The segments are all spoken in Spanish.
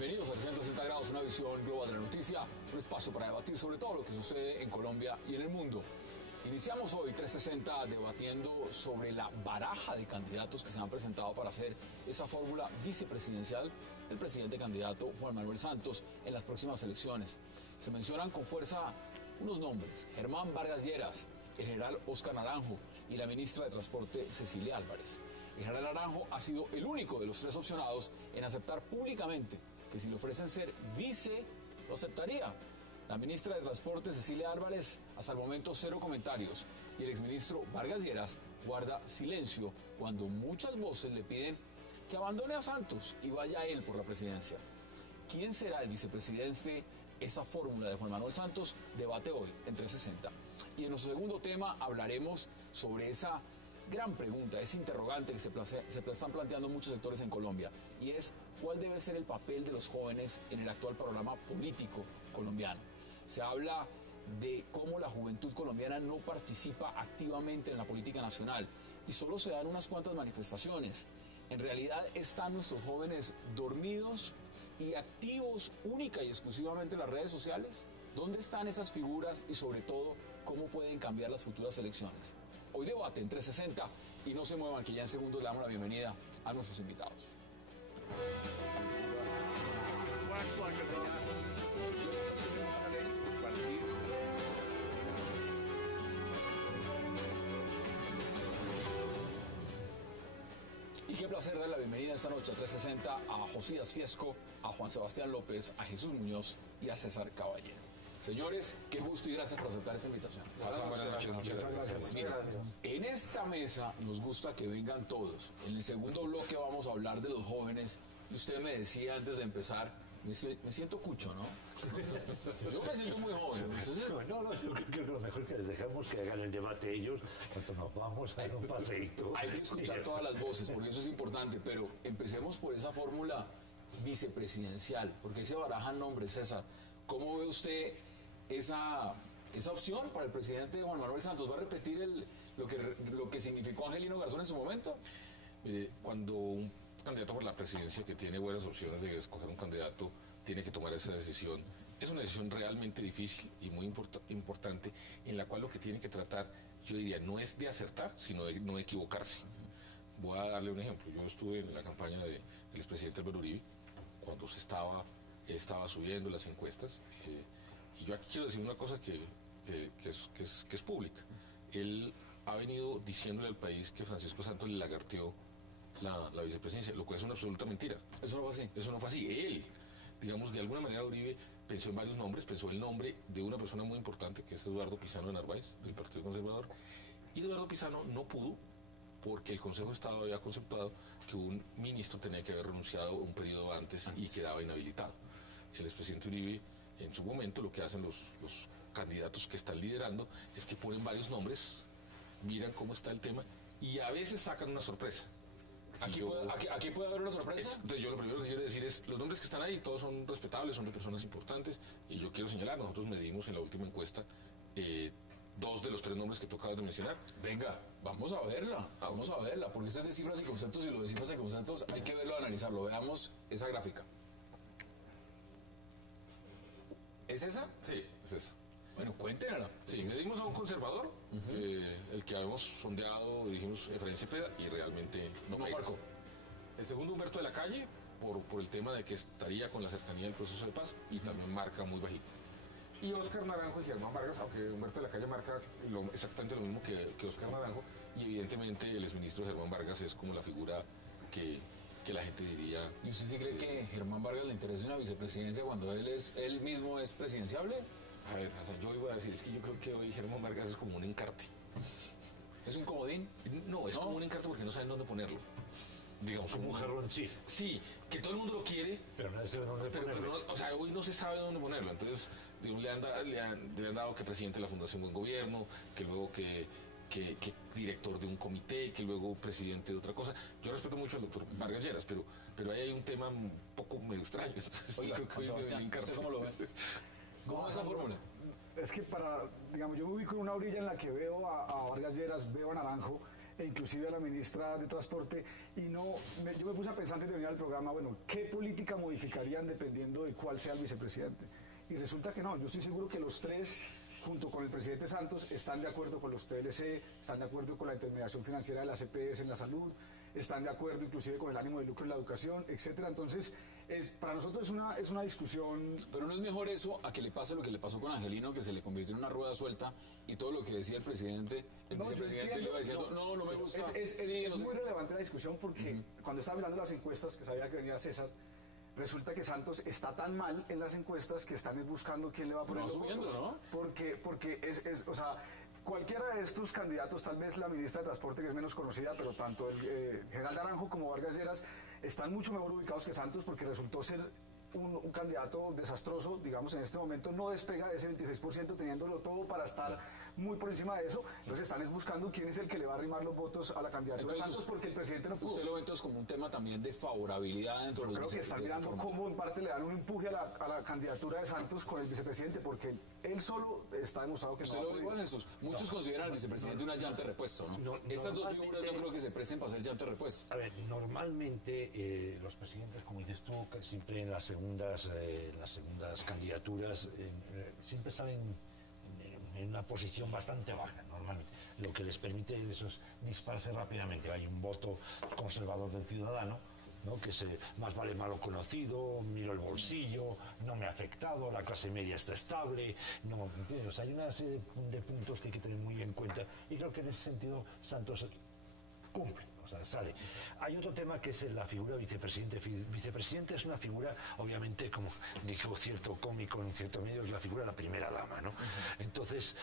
Bienvenidos a 360 grados, una visión global de la noticia, un espacio para debatir sobre todo lo que sucede en Colombia y en el mundo. Iniciamos hoy 360 debatiendo sobre la baraja de candidatos que se han presentado para hacer esa fórmula vicepresidencial del presidente candidato Juan Manuel Santos en las próximas elecciones. Se mencionan con fuerza unos nombres: Germán Vargas Lleras, el general Óscar Naranjo y la ministra de Transporte Cecilia Álvarez. El general Naranjo ha sido el único de los tres opcionados en aceptar públicamente que si le ofrecen ser vice, lo aceptaría. La ministra de Transporte, Cecilia Álvarez, hasta el momento cero comentarios. Y el exministro Vargas Lleras guarda silencio cuando muchas voces le piden que abandone a Santos y vaya él por la presidencia. ¿Quién será el vicepresidente? Esa fórmula de Juan Manuel Santos, debate hoy en 360. Y en nuestro segundo tema hablaremos sobre esa gran pregunta, ese interrogante que se están planteando muchos sectores en Colombia, y es: ¿cuál debe ser el papel de los jóvenes en el actual panorama político colombiano? Se habla de cómo la juventud colombiana no participa activamente en la política nacional y solo se dan unas cuantas manifestaciones. En realidad, ¿están nuestros jóvenes dormidos y activos única y exclusivamente en las redes sociales? ¿Dónde están esas figuras y, sobre todo, cómo pueden cambiar las futuras elecciones? Hoy debate en 360, y no se muevan, que ya en segundos le damos la bienvenida a nuestros invitados. Y qué placer dar la bienvenida esta noche a 360 a Josías Fiesco, a Juan Sebastián López, a Jesús Muñoz y a César Caballero. Señores, qué gusto y gracias por aceptar esta invitación. Buenas noches. Muchas gracias. Mira, en esta mesa nos gusta que vengan todos. En el segundo bloque vamos a hablar de los jóvenes. Y usted me decía antes de empezar, me siento cucho, ¿no? Yo me siento muy joven. Entonces, no, yo creo que lo mejor es que les dejamos que hagan el debate ellos cuando nos vamos a dar un paseíto. Hay que escuchar todas las voces, porque eso es importante, pero empecemos por esa fórmula vicepresidencial, porque ahí se barajan nombres. César, ¿cómo ve usted esa opción para el presidente Juan Manuel Santos? ¿Va a repetir lo que significó Angelino Garzón en su momento? Mire, cuando un candidato por la presidencia que tiene buenas opciones de escoger un candidato tiene que tomar esa decisión, es una decisión realmente difícil y muy importante, en la cual lo que tiene que tratar, yo diría, no es de acertar, sino de no equivocarse. Voy a darle un ejemplo. Yo estuve en la campaña del expresidente Álvaro Uribe cuando se estaba subiendo las encuestas, y yo aquí quiero decir una cosa que es pública. Él ha venido diciéndole al país que Francisco Santos le lagarteó la vicepresidencia, lo cual es una absoluta mentira. Eso no fue así. Eso no fue así. Él, digamos, de alguna manera Uribe pensó en varios nombres, pensó el nombre de una persona muy importante, que es Eduardo Pisano de Narváez, del Partido Conservador, y Eduardo Pisano no pudo, porque el Consejo de Estado había conceptuado que un ministro tenía que haber renunciado un periodo antes y quedaba inhabilitado. El expresidente Uribe, en su momento, lo que hacen los candidatos que están liderando es que ponen varios nombres, miran cómo está el tema y a veces sacan una sorpresa. ¿Aquí puede haber una sorpresa? Entonces yo lo primero que quiero decir es: los nombres que están ahí todos son respetables, son de personas importantes, y yo quiero señalar, nosotros medimos en la última encuesta 2 de los 3 nombres que tú acabas de mencionar. Venga, vamos a verla, porque esta es de cifras y conceptos, y lo de cifras y conceptos hay que verlo, analizarlo. Veamos esa gráfica. ¿Es esa? Sí, es esa. Bueno, cuéntenla. Sí, le dimos a un conservador, el que habíamos sondeado, dijimos Efraín Cepeda, y realmente no marcó. El segundo, Humberto de la Calle, por el tema de que estaría con la cercanía del proceso de paz, y también marca muy bajito. Y Óscar Naranjo y Germán Vargas, aunque Humberto de la Calle marca exactamente lo mismo que Óscar Naranjo, y evidentemente el exministro Germán Vargas es como la figura que la gente diría. ¿Y usted sí cree que Germán Vargas le interesa una vicepresidencia cuando él mismo es presidenciable? A ver, o sea, yo iba a decir, es que yo creo que hoy Germán Vargas es como un encarte. ¿Es un comodín? No, es como un encarte porque no saben dónde ponerlo. Digamos, como un jarrón chico. Sí, que todo el mundo lo quiere, pero no sabe dónde ponerlo. Pero o sea, hoy no se sabe dónde ponerlo. Entonces, digamos, le han dado que presidente de la Fundación Buen Gobierno, que luego que director de un comité, que luego presidente de otra cosa. Yo respeto mucho al doctor Vargas Lleras, pero ahí hay un tema un poco medio extraño. Oiga, Sebastián, ¿usted cómo lo ve? ¿Cómo es esa fórmula? Es que digamos, yo me ubico en una orilla en la que veo a Vargas Lleras, veo a Naranjo, e inclusive a la ministra de Transporte, y yo me puse a pensar antes de venir al programa, bueno, ¿qué política modificarían dependiendo de cuál sea el vicepresidente? Y resulta que no, yo estoy seguro que los tres, junto con el presidente Santos, están de acuerdo con los TLC, están de acuerdo con la intermediación financiera de las EPS en la salud, están de acuerdo inclusive con el ánimo de lucro en la educación, etcétera. Entonces, para nosotros es una discusión... Pero no es mejor eso a que le pase lo que le pasó con Angelino, que se le convirtió en una rueda suelta y todo lo que decía el presidente, el vicepresidente le iba diciendo, no me gusta. Es muy relevante la discusión porque cuando estaba mirando las encuestas, que sabía que venía César, resulta que Santos está tan mal en las encuestas que están buscando quién le va a poner los votos. ¿No? Porque o sea, cualquiera de estos candidatos, tal vez la ministra de Transporte, que es menos conocida, pero tanto el general Naranjo como Vargas Lleras están mucho mejor ubicados que Santos porque resultó ser un candidato desastroso, digamos, en este momento no despega de ese 26%, teniéndolo todo para estar muy por encima de eso. Entonces están buscando quién es el que le va a arrimar los votos a la candidatura de Santos, porque el presidente no pudo. Usted lo ve entonces como un tema también de favorabilidad dentro de los... Yo creo que están mirando cómo en parte le dan un empuje a la candidatura de Santos con el vicepresidente, porque él solo está demostrado que no. Usted lo ve igual, Jesús. Muchos consideran al vicepresidente una llanta de repuesto, ¿no? Estas dos figuras no creo que se presten para ser llanta de repuesto. A ver, normalmente los presidentes, como dices tú, que siempre en las segundas candidaturas siempre salen en una posición bastante baja, normalmente. Lo que les permite eso es dispararse rápidamente. Hay un voto conservador del ciudadano, ¿no? Que más vale malo conocido, miro el bolsillo, no me ha afectado, la clase media está estable, no, o sea, hay una serie de puntos que hay que tener muy en cuenta y creo que en ese sentido Santos cumple. O sea, sale. Hay otro tema que es la figura vicepresidente. Vicepresidente es una figura, obviamente, como dijo cierto cómico en cierto medio, es la figura de la primera dama, ¿no? Entonces,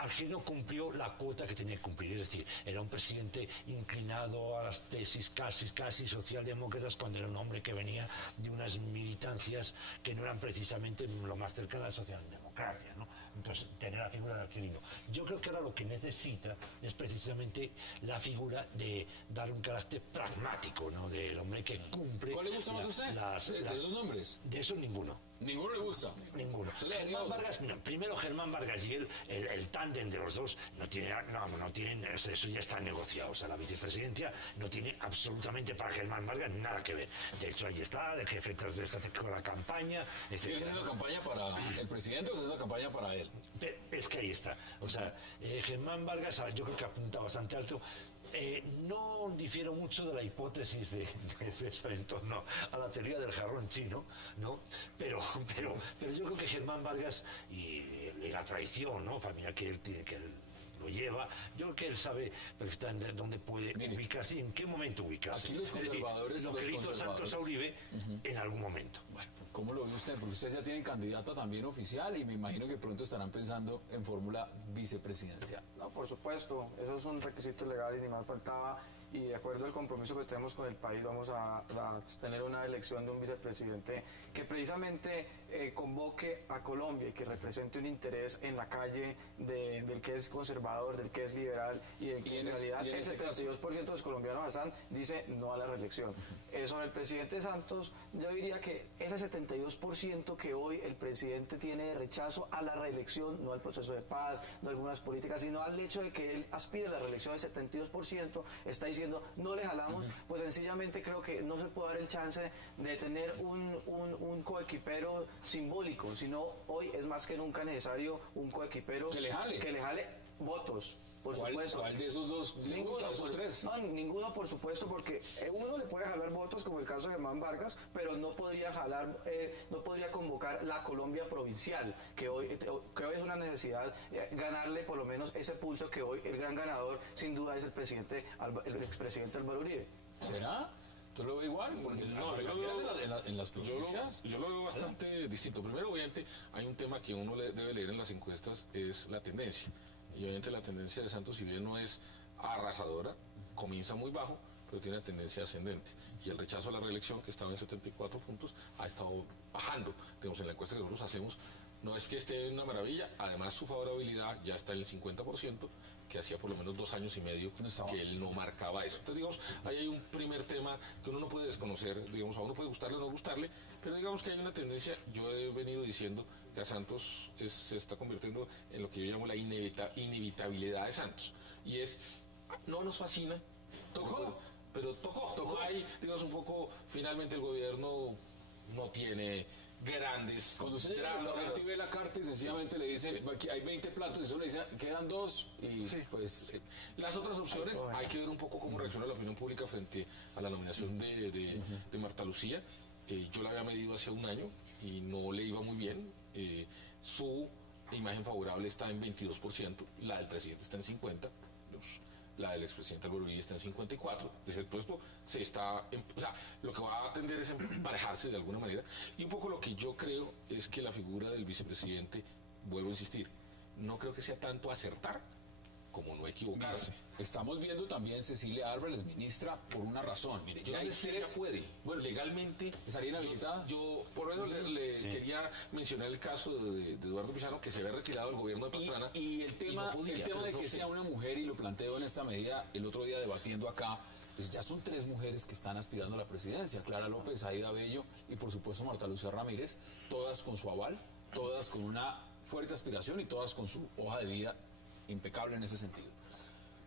Angelino cumplió la cuota que tenía que cumplir, es decir, era un presidente inclinado a las tesis casi socialdemócratas, cuando era un hombre que venía de unas militancias que no eran precisamente lo más cercano a la socialdemocracia, ¿no? Entonces, tener la figura de Angelino. Yo creo que ahora lo que necesita es precisamente la figura de dar un carácter pragmático, ¿no? Del hombre que cumple. ¿Cuál le gusta más a usted? ¿De esos nombres? De esos ninguno. ¿Ninguno le gusta? Ninguno. Germán Vargas, no, primero Germán Vargas y él, el tándem de los dos, no tienen, eso ya está negociado. O sea, la vicepresidencia no tiene absolutamente para Germán Vargas nada que ver. De hecho, ahí está, de jefe estratégico de la campaña, etc. ¿Está haciendo campaña para el presidente o está haciendo campaña para él? Es que ahí está. O sea, Germán Vargas, yo creo que apunta bastante alto. No difiero mucho de la hipótesis de César en torno a la teoría del jarrón chino, ¿no? Pero yo creo que Germán Vargas y la traición, ¿no? Familia que él tiene, que él lo lleva, yo creo que él sabe perfectamente dónde puede ubicarse y en qué momento ubicarse. Aquí los conservadores, lo que hizo Santos a Uribe en algún momento. Bueno, ¿cómo lo ve usted? Porque ustedes ya tienen candidata también oficial y me imagino que pronto estarán pensando en fórmula vicepresidencial. No, por supuesto, eso es un requisito legal y ni más faltaba. Y de acuerdo al compromiso que tenemos con el país, vamos a tener una elección de un vicepresidente que precisamente convoque a Colombia y que represente un interés en la calle del que es conservador, del que es liberal y del que en realidad el 72% de los colombianos dice no a la reelección. Sobre el presidente Santos, yo diría que ese 72% que hoy el presidente tiene de rechazo a la reelección, no al proceso de paz, no a algunas políticas, sino al hecho de que él aspire a la reelección, el 72% está diciendo no le jalamos, pues sencillamente creo que no se puede dar el chance de tener un coequipero simbólico, sino hoy es más que nunca necesario un coequipero que le jale votos. Por supuesto. ¿Cuál de esos dos? Ninguno, esos tres? No, ninguno, por supuesto, porque uno le puede jalar votos, como el caso de Germán Vargas, pero no podría no podría convocar la Colombia provincial, que hoy es una necesidad, ganarle por lo menos ese pulso que hoy el gran ganador, sin duda, es el expresidente Álvaro Uribe. ¿Será? ¿Tú lo ves igual? Porque en las provincias. Yo lo veo bastante distinto. Primero, obviamente, hay un tema que uno debe leer en las encuestas, es la tendencia. Y obviamente la tendencia de Santos, si bien no es arrasadora, comienza muy bajo, pero tiene tendencia ascendente. Y el rechazo a la reelección, que estaba en 74 puntos, ha estado bajando. Digamos, en la encuesta que nosotros hacemos, no es que esté en una maravilla, además su favorabilidad ya está en el 50%, que hacía por lo menos 2 años y medio que él no marcaba eso. Entonces, digamos, ahí hay un primer tema que uno no puede desconocer, digamos, a uno puede gustarle o no gustarle, pero digamos que hay una tendencia, yo he venido diciendo que a Santos se está convirtiendo en lo que yo llamo la inevitabilidad de Santos, y es no nos fascina. ¿Tocó? Pero tocó. No hay, digamos, un poco, finalmente el gobierno no tiene grandes... Cuando usted llega al restaurante y ve la carta y sencillamente le dicen que hay 20 platos y solo le dicen quedan 2 y pues... Las otras opciones, hay que ver un poco cómo reacciona la opinión pública frente a la nominación de Marta Lucía. Yo la había medido hace un año y no le iba muy bien. Su imagen favorable está en 22%, la del presidente está en 50%, la del expresidente Álvaro Uribe está en 54%. Es decir, todo esto se está... o sea, lo que va a tender es emparejarse de alguna manera. Y un poco lo que yo creo es que la figura del vicepresidente, vuelvo a insistir, no creo que sea tanto acertar como no equivocarse. Mira, estamos viendo también Cecilia Álvarez, ministra, por una razón. Mire, yo no sé si ella puede. Bueno, legalmente... ¿Estaría inhabilitada? Yo por eso le quería mencionar el caso de Eduardo Pizarro, que se había retirado del gobierno de Pastrana. Y el tema, el tema de que sea una mujer, y lo planteo en esta medida, el otro día debatiendo acá, pues ya son 3 mujeres que están aspirando a la presidencia. Clara López, Aida Bello y por supuesto Marta Lucía Ramírez, todas con su aval, todas con una fuerte aspiración y todas con su hoja de vida impecable en ese sentido.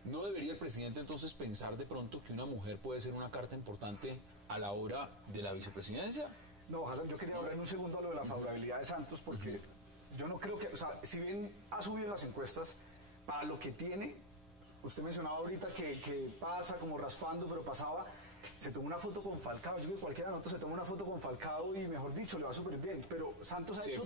¿No debería el presidente entonces pensar de pronto que una mujer puede ser una carta importante a la hora de la vicepresidencia? No, Hassan, yo quería hablar en un segundo a lo de la favorabilidad de Santos, porque yo no creo que, o sea, si bien ha subido en las encuestas, para lo que tiene, usted mencionaba ahorita que pasa como raspando, pero pasaba, se tomó una foto con Falcao. Yo creo que cualquiera de nosotros se toma una foto con Falcao y, mejor dicho, le va súper bien. Pero Santos ha hecho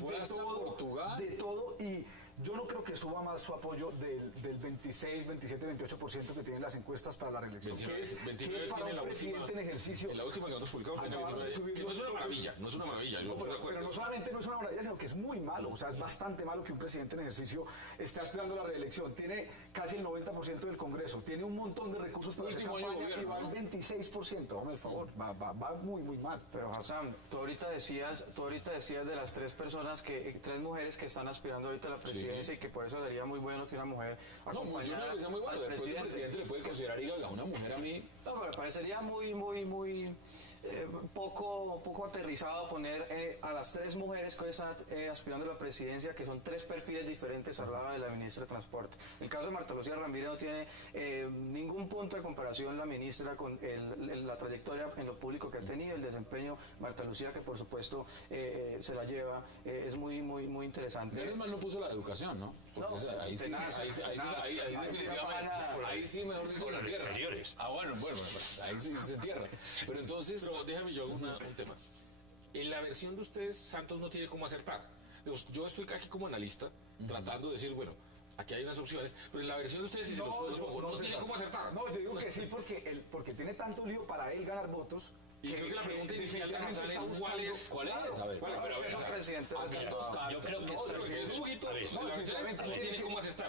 de todo y yo no creo que suba más su apoyo del 26, 27, 28% que tienen las encuestas para la reelección. 29 que es para tiene un presidente en ejercicio. En la última que nosotros publicamos tiene 29. Que no es una maravilla, no es una maravilla. Yo estoy de acuerdo. Pero no solamente no es una maravilla, sino que es muy malo. O sea, es bastante malo que un presidente en ejercicio esté aspirando a la reelección. Tiene casi el 90% del Congreso. Tiene un montón de recursos para hacer campaña y va al 26%. Hombre, el favor, va muy, muy mal. Pero Hassan, tú ahorita decías de las 3 personas, 3 mujeres que están aspirando ahorita a la presidencia y que por eso sería muy bueno que una mujer acompañara yo no creo que sea muy bueno. Después el presidente le puede considerar y a una mujer a mí... No, pero me parecería muy poco aterrizado poner a las 3 mujeres que hoy están aspirando a la presidencia, que son 3 perfiles diferentes, hablaba de la ministra de Transporte. El caso de Marta Lucía Ramírez no tiene ningún punto de comparación la ministra con la trayectoria en lo público que ha tenido, el desempeño. Marta Lucía, que por supuesto se la lleva, es muy interesante. Menos mal no puso la educación, ¿no? Porque ahí sí, mejor dicho, se entierra. Bueno, ahí sí se entierra. Pero entonces... Pero déjame yo un tema. En la versión de ustedes, Santos no tiene cómo acertar. Yo estoy aquí como analista, tratando de decir, bueno, aquí hay unas opciones, pero en la versión de ustedes, si no tiene cómo acertar. No, yo digo que sí, porque tiene tanto lío para él ganar votos. Y creo que la pregunta inicial de Hassan es ¿cuál es? A ver, pero es un presidente. Yo creo que es un poquito... No tiene cómo acertar.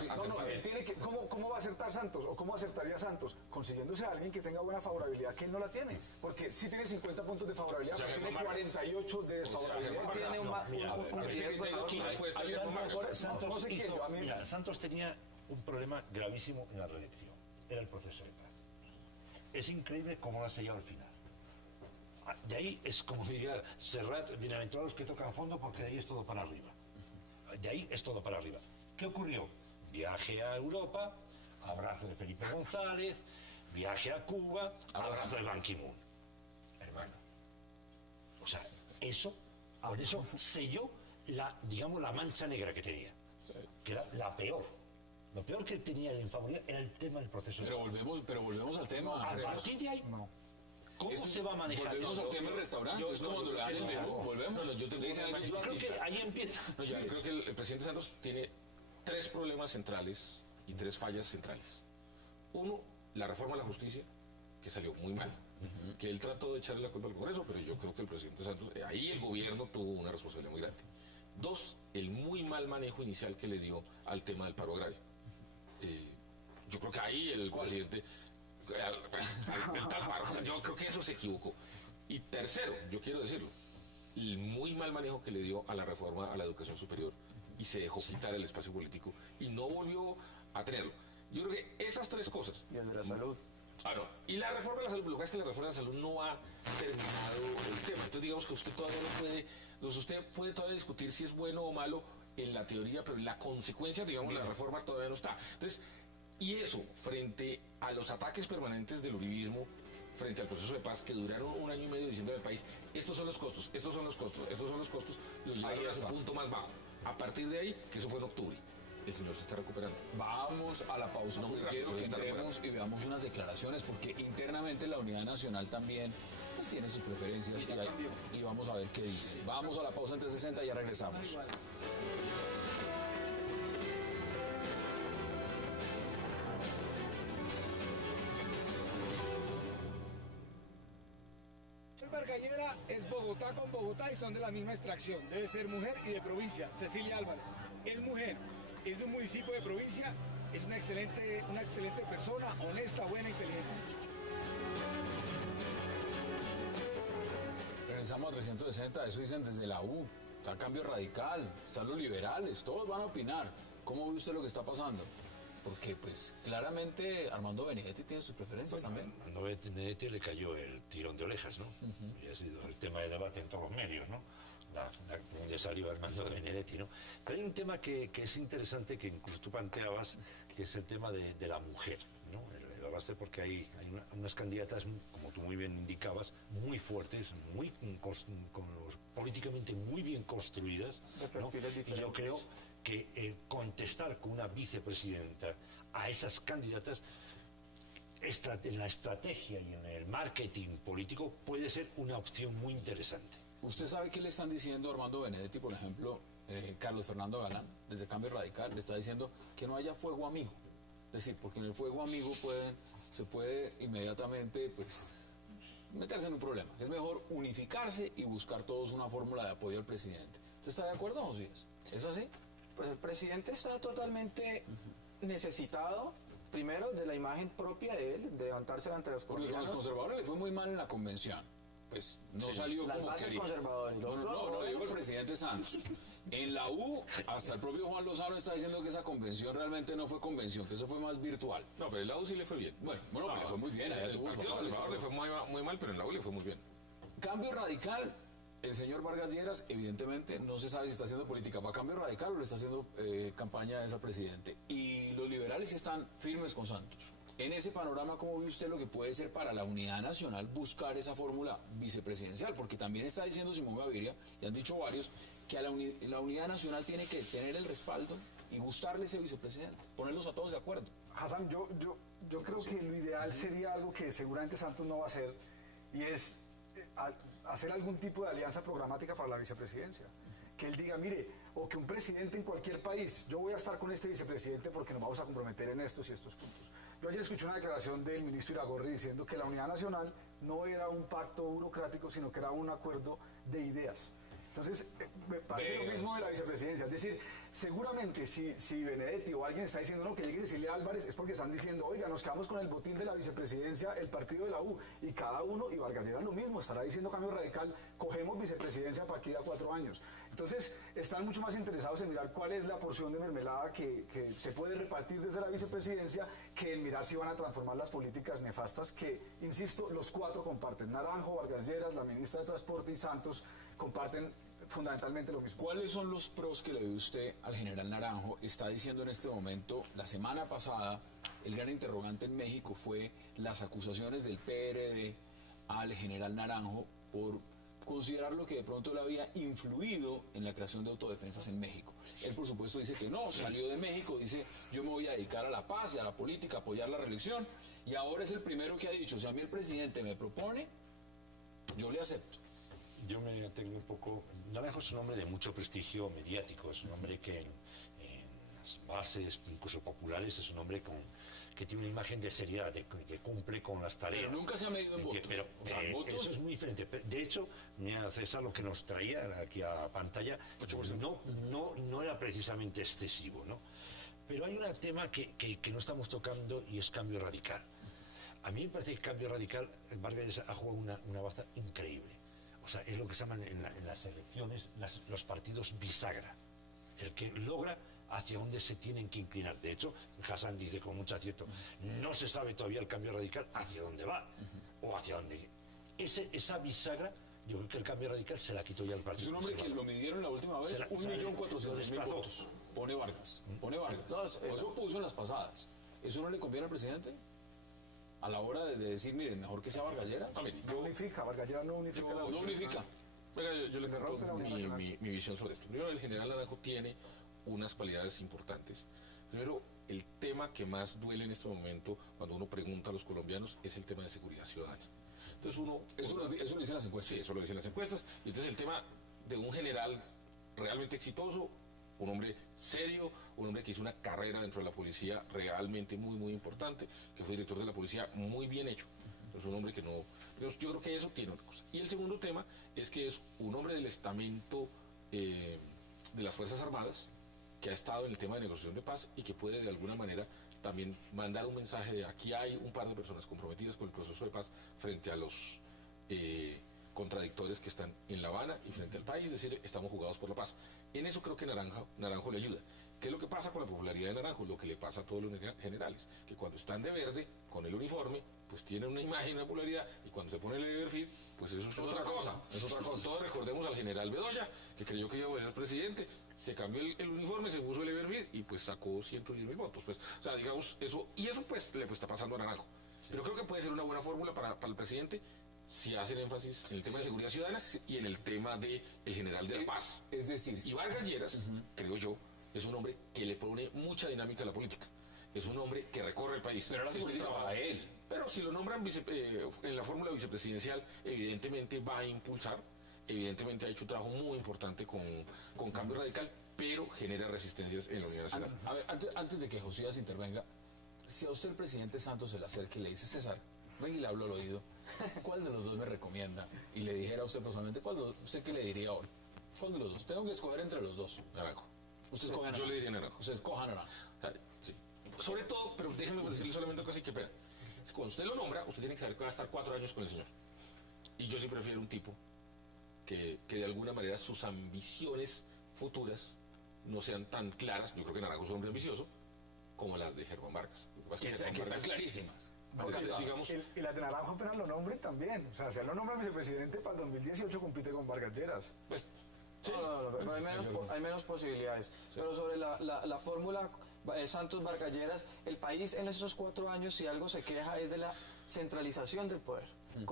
¿Cómo va a acertar Santos? ¿O cómo acertaría Santos? Consiguiéndose a alguien que tenga buena favorabilidad, que él no la tiene. Porque sí tiene 50 puntos de favorabilidad, pero tiene 48 de desfavorabilidad. Tiene Santos tenía un problema gravísimo en la reelección. Era el proceso de paz. Es increíble cómo lo ha sellado al final. De ahí es como diría Serrat, bienaventurados que tocan fondo, porque de ahí es todo para arriba. De ahí es todo para arriba. ¿Qué ocurrió? Viaje a Europa, abrazo de Felipe González, viaje a Cuba, abrazo de Ban Ki-moon. Hermano. O sea, con eso selló la mancha negra que tenía, que era la peor. Lo peor que tenía el infamia era el tema del proceso. Pero volvemos al tema. A partir de ahí, ¿cómo se va a manejar? Volvemos al tema del restaurante. Es como cuando le dan el menú. Volvemos. Yo creo que ahí empieza. Yo creo que el presidente Santos tiene 3 problemas centrales y 3 fallas centrales. Uno, la reforma a la justicia, que salió muy mal. Que él trató de echarle la culpa al Congreso, pero yo creo que el presidente Santos, ahí el gobierno tuvo una responsabilidad muy grande. 2, el muy mal manejo inicial que le dio al tema del paro agrario. Yo creo que ahí el presidente... yo creo que eso se equivocó. Y tercero, yo quiero decirlo, el muy mal manejo que le dio a la reforma a la educación superior y se dejó quitar el espacio político y no volvió a tenerlo. Yo creo que esas 3 cosas. Y el de la salud. Y la reforma de la salud, lo que pasa es que la reforma de la salud no ha terminado el tema. Entonces digamos que usted todavía no puede, usted puede todavía discutir si es bueno o malo en la teoría, pero en la consecuencia, digamos, la reforma todavía no está. Entonces, Y eso, frente a los ataques permanentes del uribismo, frente al proceso de paz que duraron 1 año y medio diciendo al país, estos son los costos, estos son los costos, estos son los costos, los llevaron a su punto más bajo. A partir de ahí, que eso fue en octubre, el señor se está recuperando. Vamos a la pausa, porque quiero que entremos y veamos unas declaraciones, porque internamente la Unidad Nacional también pues tiene sus preferencias y vamos a ver qué dice. Vamos a la pausa en 360 y ya regresamos. Vargallera es Bogotá con Bogotá y son de la misma extracción. Debe ser mujer y de provincia. Cecilia Álvarez es mujer, es de un municipio de provincia, es una excelente persona, honesta, buena, inteligente. Regresamos a 360, eso dicen desde la U. Está Cambio Radical, están los liberales, todos van a opinar. ¿Cómo ve usted lo que está pasando? Porque, pues, claramente Armando Benedetti tiene sus preferencias también. Armando Benedetti le cayó el tirón de orejas, ¿no? Y ha sido el tema de debate en todos los medios, ¿no? Donde salió Armando Benedetti, ¿no? Pero hay un tema que es interesante, que incluso tú planteabas, que es el tema de la mujer, ¿no? Lo hablaste porque hay unas candidatas, como tú muy bien indicabas, muy fuertes, políticamente muy bien construidas, ¿no? Y yo creo que contestar con una vicepresidenta a esas candidatas en la estrategia y en el marketing político puede ser una opción muy interesante. ¿Usted sabe qué le están diciendo a Armando Benedetti, por ejemplo, Carlos Fernando Galán, desde Cambio Radical? Le está diciendo que no haya fuego amigo. Es decir, porque en el fuego amigo se puede inmediatamente pues, meterse en un problema. Es mejor unificarse y buscar todos una fórmula de apoyo al presidente. ¿Usted está de acuerdo, Josías? ¿Es así? Pues el presidente está totalmente necesitado, primero, de la imagen propia de él, de levantarse ante los colombianos. Porque con los conservadores le fue muy mal en la convención. Pues no salió las como bases quería. Conservadores. No, digo el presidente Santos. En la U, hasta el propio Juan Lozano está diciendo que esa convención realmente no fue convención, que eso fue más virtual. No, pero en la U sí le fue bien. Bueno, le fue muy bien. El Partido Conservador le fue muy mal, pero en la U le fue muy bien. Cambio Radical. El señor Vargas Lleras, evidentemente, no se sabe si está haciendo política para Cambio Radical o le está haciendo campaña a ese presidente. Y los liberales están firmes con Santos. En ese panorama, ¿cómo ve usted lo que puede ser para la unidad nacional buscar esa fórmula vicepresidencial? Porque también está diciendo Simón Gaviria, y han dicho varios, que a la unidad nacional tiene que tener el respaldo y gustarle ese vicepresidente, ponerlos a todos de acuerdo. Hassan, yo creo que lo ideal sería algo que seguramente Santos no va a hacer, y es hacer algún tipo de alianza programática para la vicepresidencia. Que él diga, mire, o que un presidente en cualquier país, yo voy a estar con este vicepresidente porque nos vamos a comprometer en estos y estos puntos. Yo ayer escuché una declaración del ministro Iragorri diciendo que la unidad nacional no era un pacto burocrático, sino que era un acuerdo de ideas. Entonces, me parece lo mismo de la vicepresidencia. Es decir, seguramente si Benedetti o alguien está diciendo no, que llegue Cecilia Álvarez, es porque están diciendo, oiga, nos quedamos con el botín de la vicepresidencia, el partido de la U, y cada uno, y Vargas Lleras lo mismo, estará diciendo Cambio Radical, cogemos vicepresidencia para aquí a 4 años. Entonces, están mucho más interesados en mirar cuál es la porción de mermelada que se puede repartir desde la vicepresidencia, que en mirar si van a transformar las políticas nefastas que, insisto, los 4 comparten. Naranjo, Vargas Lleras, la ministra de Transporte y Santos comparten fundamentalmente lo mismo. ¿Cuáles son los pros que le ve usted al general Naranjo? Está diciendo en este momento, la semana pasada, el gran interrogante en México fue las acusaciones del PRD al general Naranjo por considerarlo que de pronto le había influido en la creación de autodefensas en México. Él, por supuesto, dice que no, salió de México, dice, yo me voy a dedicar a la paz y a la política, a apoyar la reelección, y ahora es el primero que ha dicho, si a mí el presidente me propone, yo le acepto. Yo me atengo un poco. Naranjo es un hombre de mucho prestigio mediático, es un hombre que en las bases, incluso populares, es un hombre que tiene una imagen de seriedad, que cumple con las tareas. Pero nunca se ha medido en votos. Pero, o sea, votos. Eso es muy diferente. De hecho, César, lo que nos traía aquí a pantalla, no era precisamente excesivo, ¿no? Pero hay un tema que no estamos tocando y es Cambio Radical. A mí me parece que Cambio Radical, Vargas ha jugado una baza increíble. O sea, es lo que se llaman en las elecciones los partidos bisagra. El que logra hacia dónde se tienen que inclinar. De hecho, Hassan dice con mucho acierto, no se sabe todavía el Cambio Radical hacia dónde va o hacia dónde. Esa bisagra, yo creo que el Cambio Radical se la quitó ya el partido. Es un hombre que lo midieron la última vez, 1.400.000 votos. Pone Vargas. O eso puso en las pasadas. ¿Eso no le conviene al presidente? A la hora de decir, mire, mejor que sea Vargas Lleras. No unifica, Vargas Lleras no unifica. No unifica. Venga, yo le cuento mi visión sobre esto. Primero, el general Naranjo tiene unas cualidades importantes. Primero, el tema que más duele en este momento, cuando uno pregunta a los colombianos, es el tema de seguridad ciudadana. Entonces eso lo dicen las encuestas. Sí, eso lo dicen las encuestas. Y entonces el tema de un general realmente exitoso, un hombre serio, un hombre que hizo una carrera dentro de la policía realmente muy, muy importante, que fue director de la policía muy bien hecho. Es un hombre que no... Yo creo que eso tiene una cosa. Y el segundo tema es que es un hombre del estamento de las Fuerzas Armadas, que ha estado en el tema de negociación de paz y que puede de alguna manera también mandar un mensaje de aquí hay un par de personas comprometidas con el proceso de paz frente a los contradictores que están en La Habana y frente al país, es decir, estamos jugados por la paz. En eso creo que Naranjo le ayuda. ¿Qué es lo que pasa con la popularidad de Naranjo? Lo que le pasa a todos los generales, que cuando están de verde, con el uniforme, pues tienen una imagen, una popularidad, y cuando se pone el Everfit, pues eso es otra cosa. Es otra cosa. Todos recordemos al general Bedoya, que creyó que iba a ser presidente, se cambió el uniforme, se puso el Everfit y pues sacó 110.000 votos. Pues, o sea, digamos, eso, y eso pues le está pasando a Naranjo. Sí. Pero creo que puede ser una buena fórmula para el presidente si hacen énfasis en el tema de seguridad ciudadana y en el tema del general de la paz. Es decir, y Vargas Lleras, creo yo, es un hombre que le pone mucha dinámica a la política. Es un hombre que recorre el país. Pero ahora se política para él. Pero si lo nombran en la fórmula vicepresidencial, evidentemente va a impulsar, evidentemente ha hecho un trabajo muy importante con Cambio Radical, pero genera resistencias en la Unidad Nacional. A ver, antes de que Josías intervenga, si a usted el presidente Santos se le acerca y le dice, César, ven y le hablo al oído, ¿cuál de los dos me recomienda? Y le dijera a usted personalmente, ¿usted qué le diría ahora? ¿Cuál de los dos? Tengo que escoger entre los dos. Naranjo. Usted escoge Naranjo. Yo le diría Naranjo. Usted escoja Naranjo. Sí. Sobre todo, pero déjeme decirle solamente una cosa que pena. Cuando usted lo nombra, usted tiene que saber que va a estar 4 años con el señor. Y yo sí prefiero un tipo que de alguna manera sus ambiciones futuras no sean tan claras. Yo creo que Naranjo es un hombre ambicioso como las de Germán Vargas. Que están clarísimas. Digamos, y las de Naranjo apenas lo nombren también. O sea, si él lo nombra vicepresidente para el 2018 compite con Vargas Lleras. Pues, sí. No, hay menos posibilidades. Sí. Pero sobre la fórmula Santos Vargas Lleras, el país en esos 4 años, si algo se queja, es de la centralización del poder.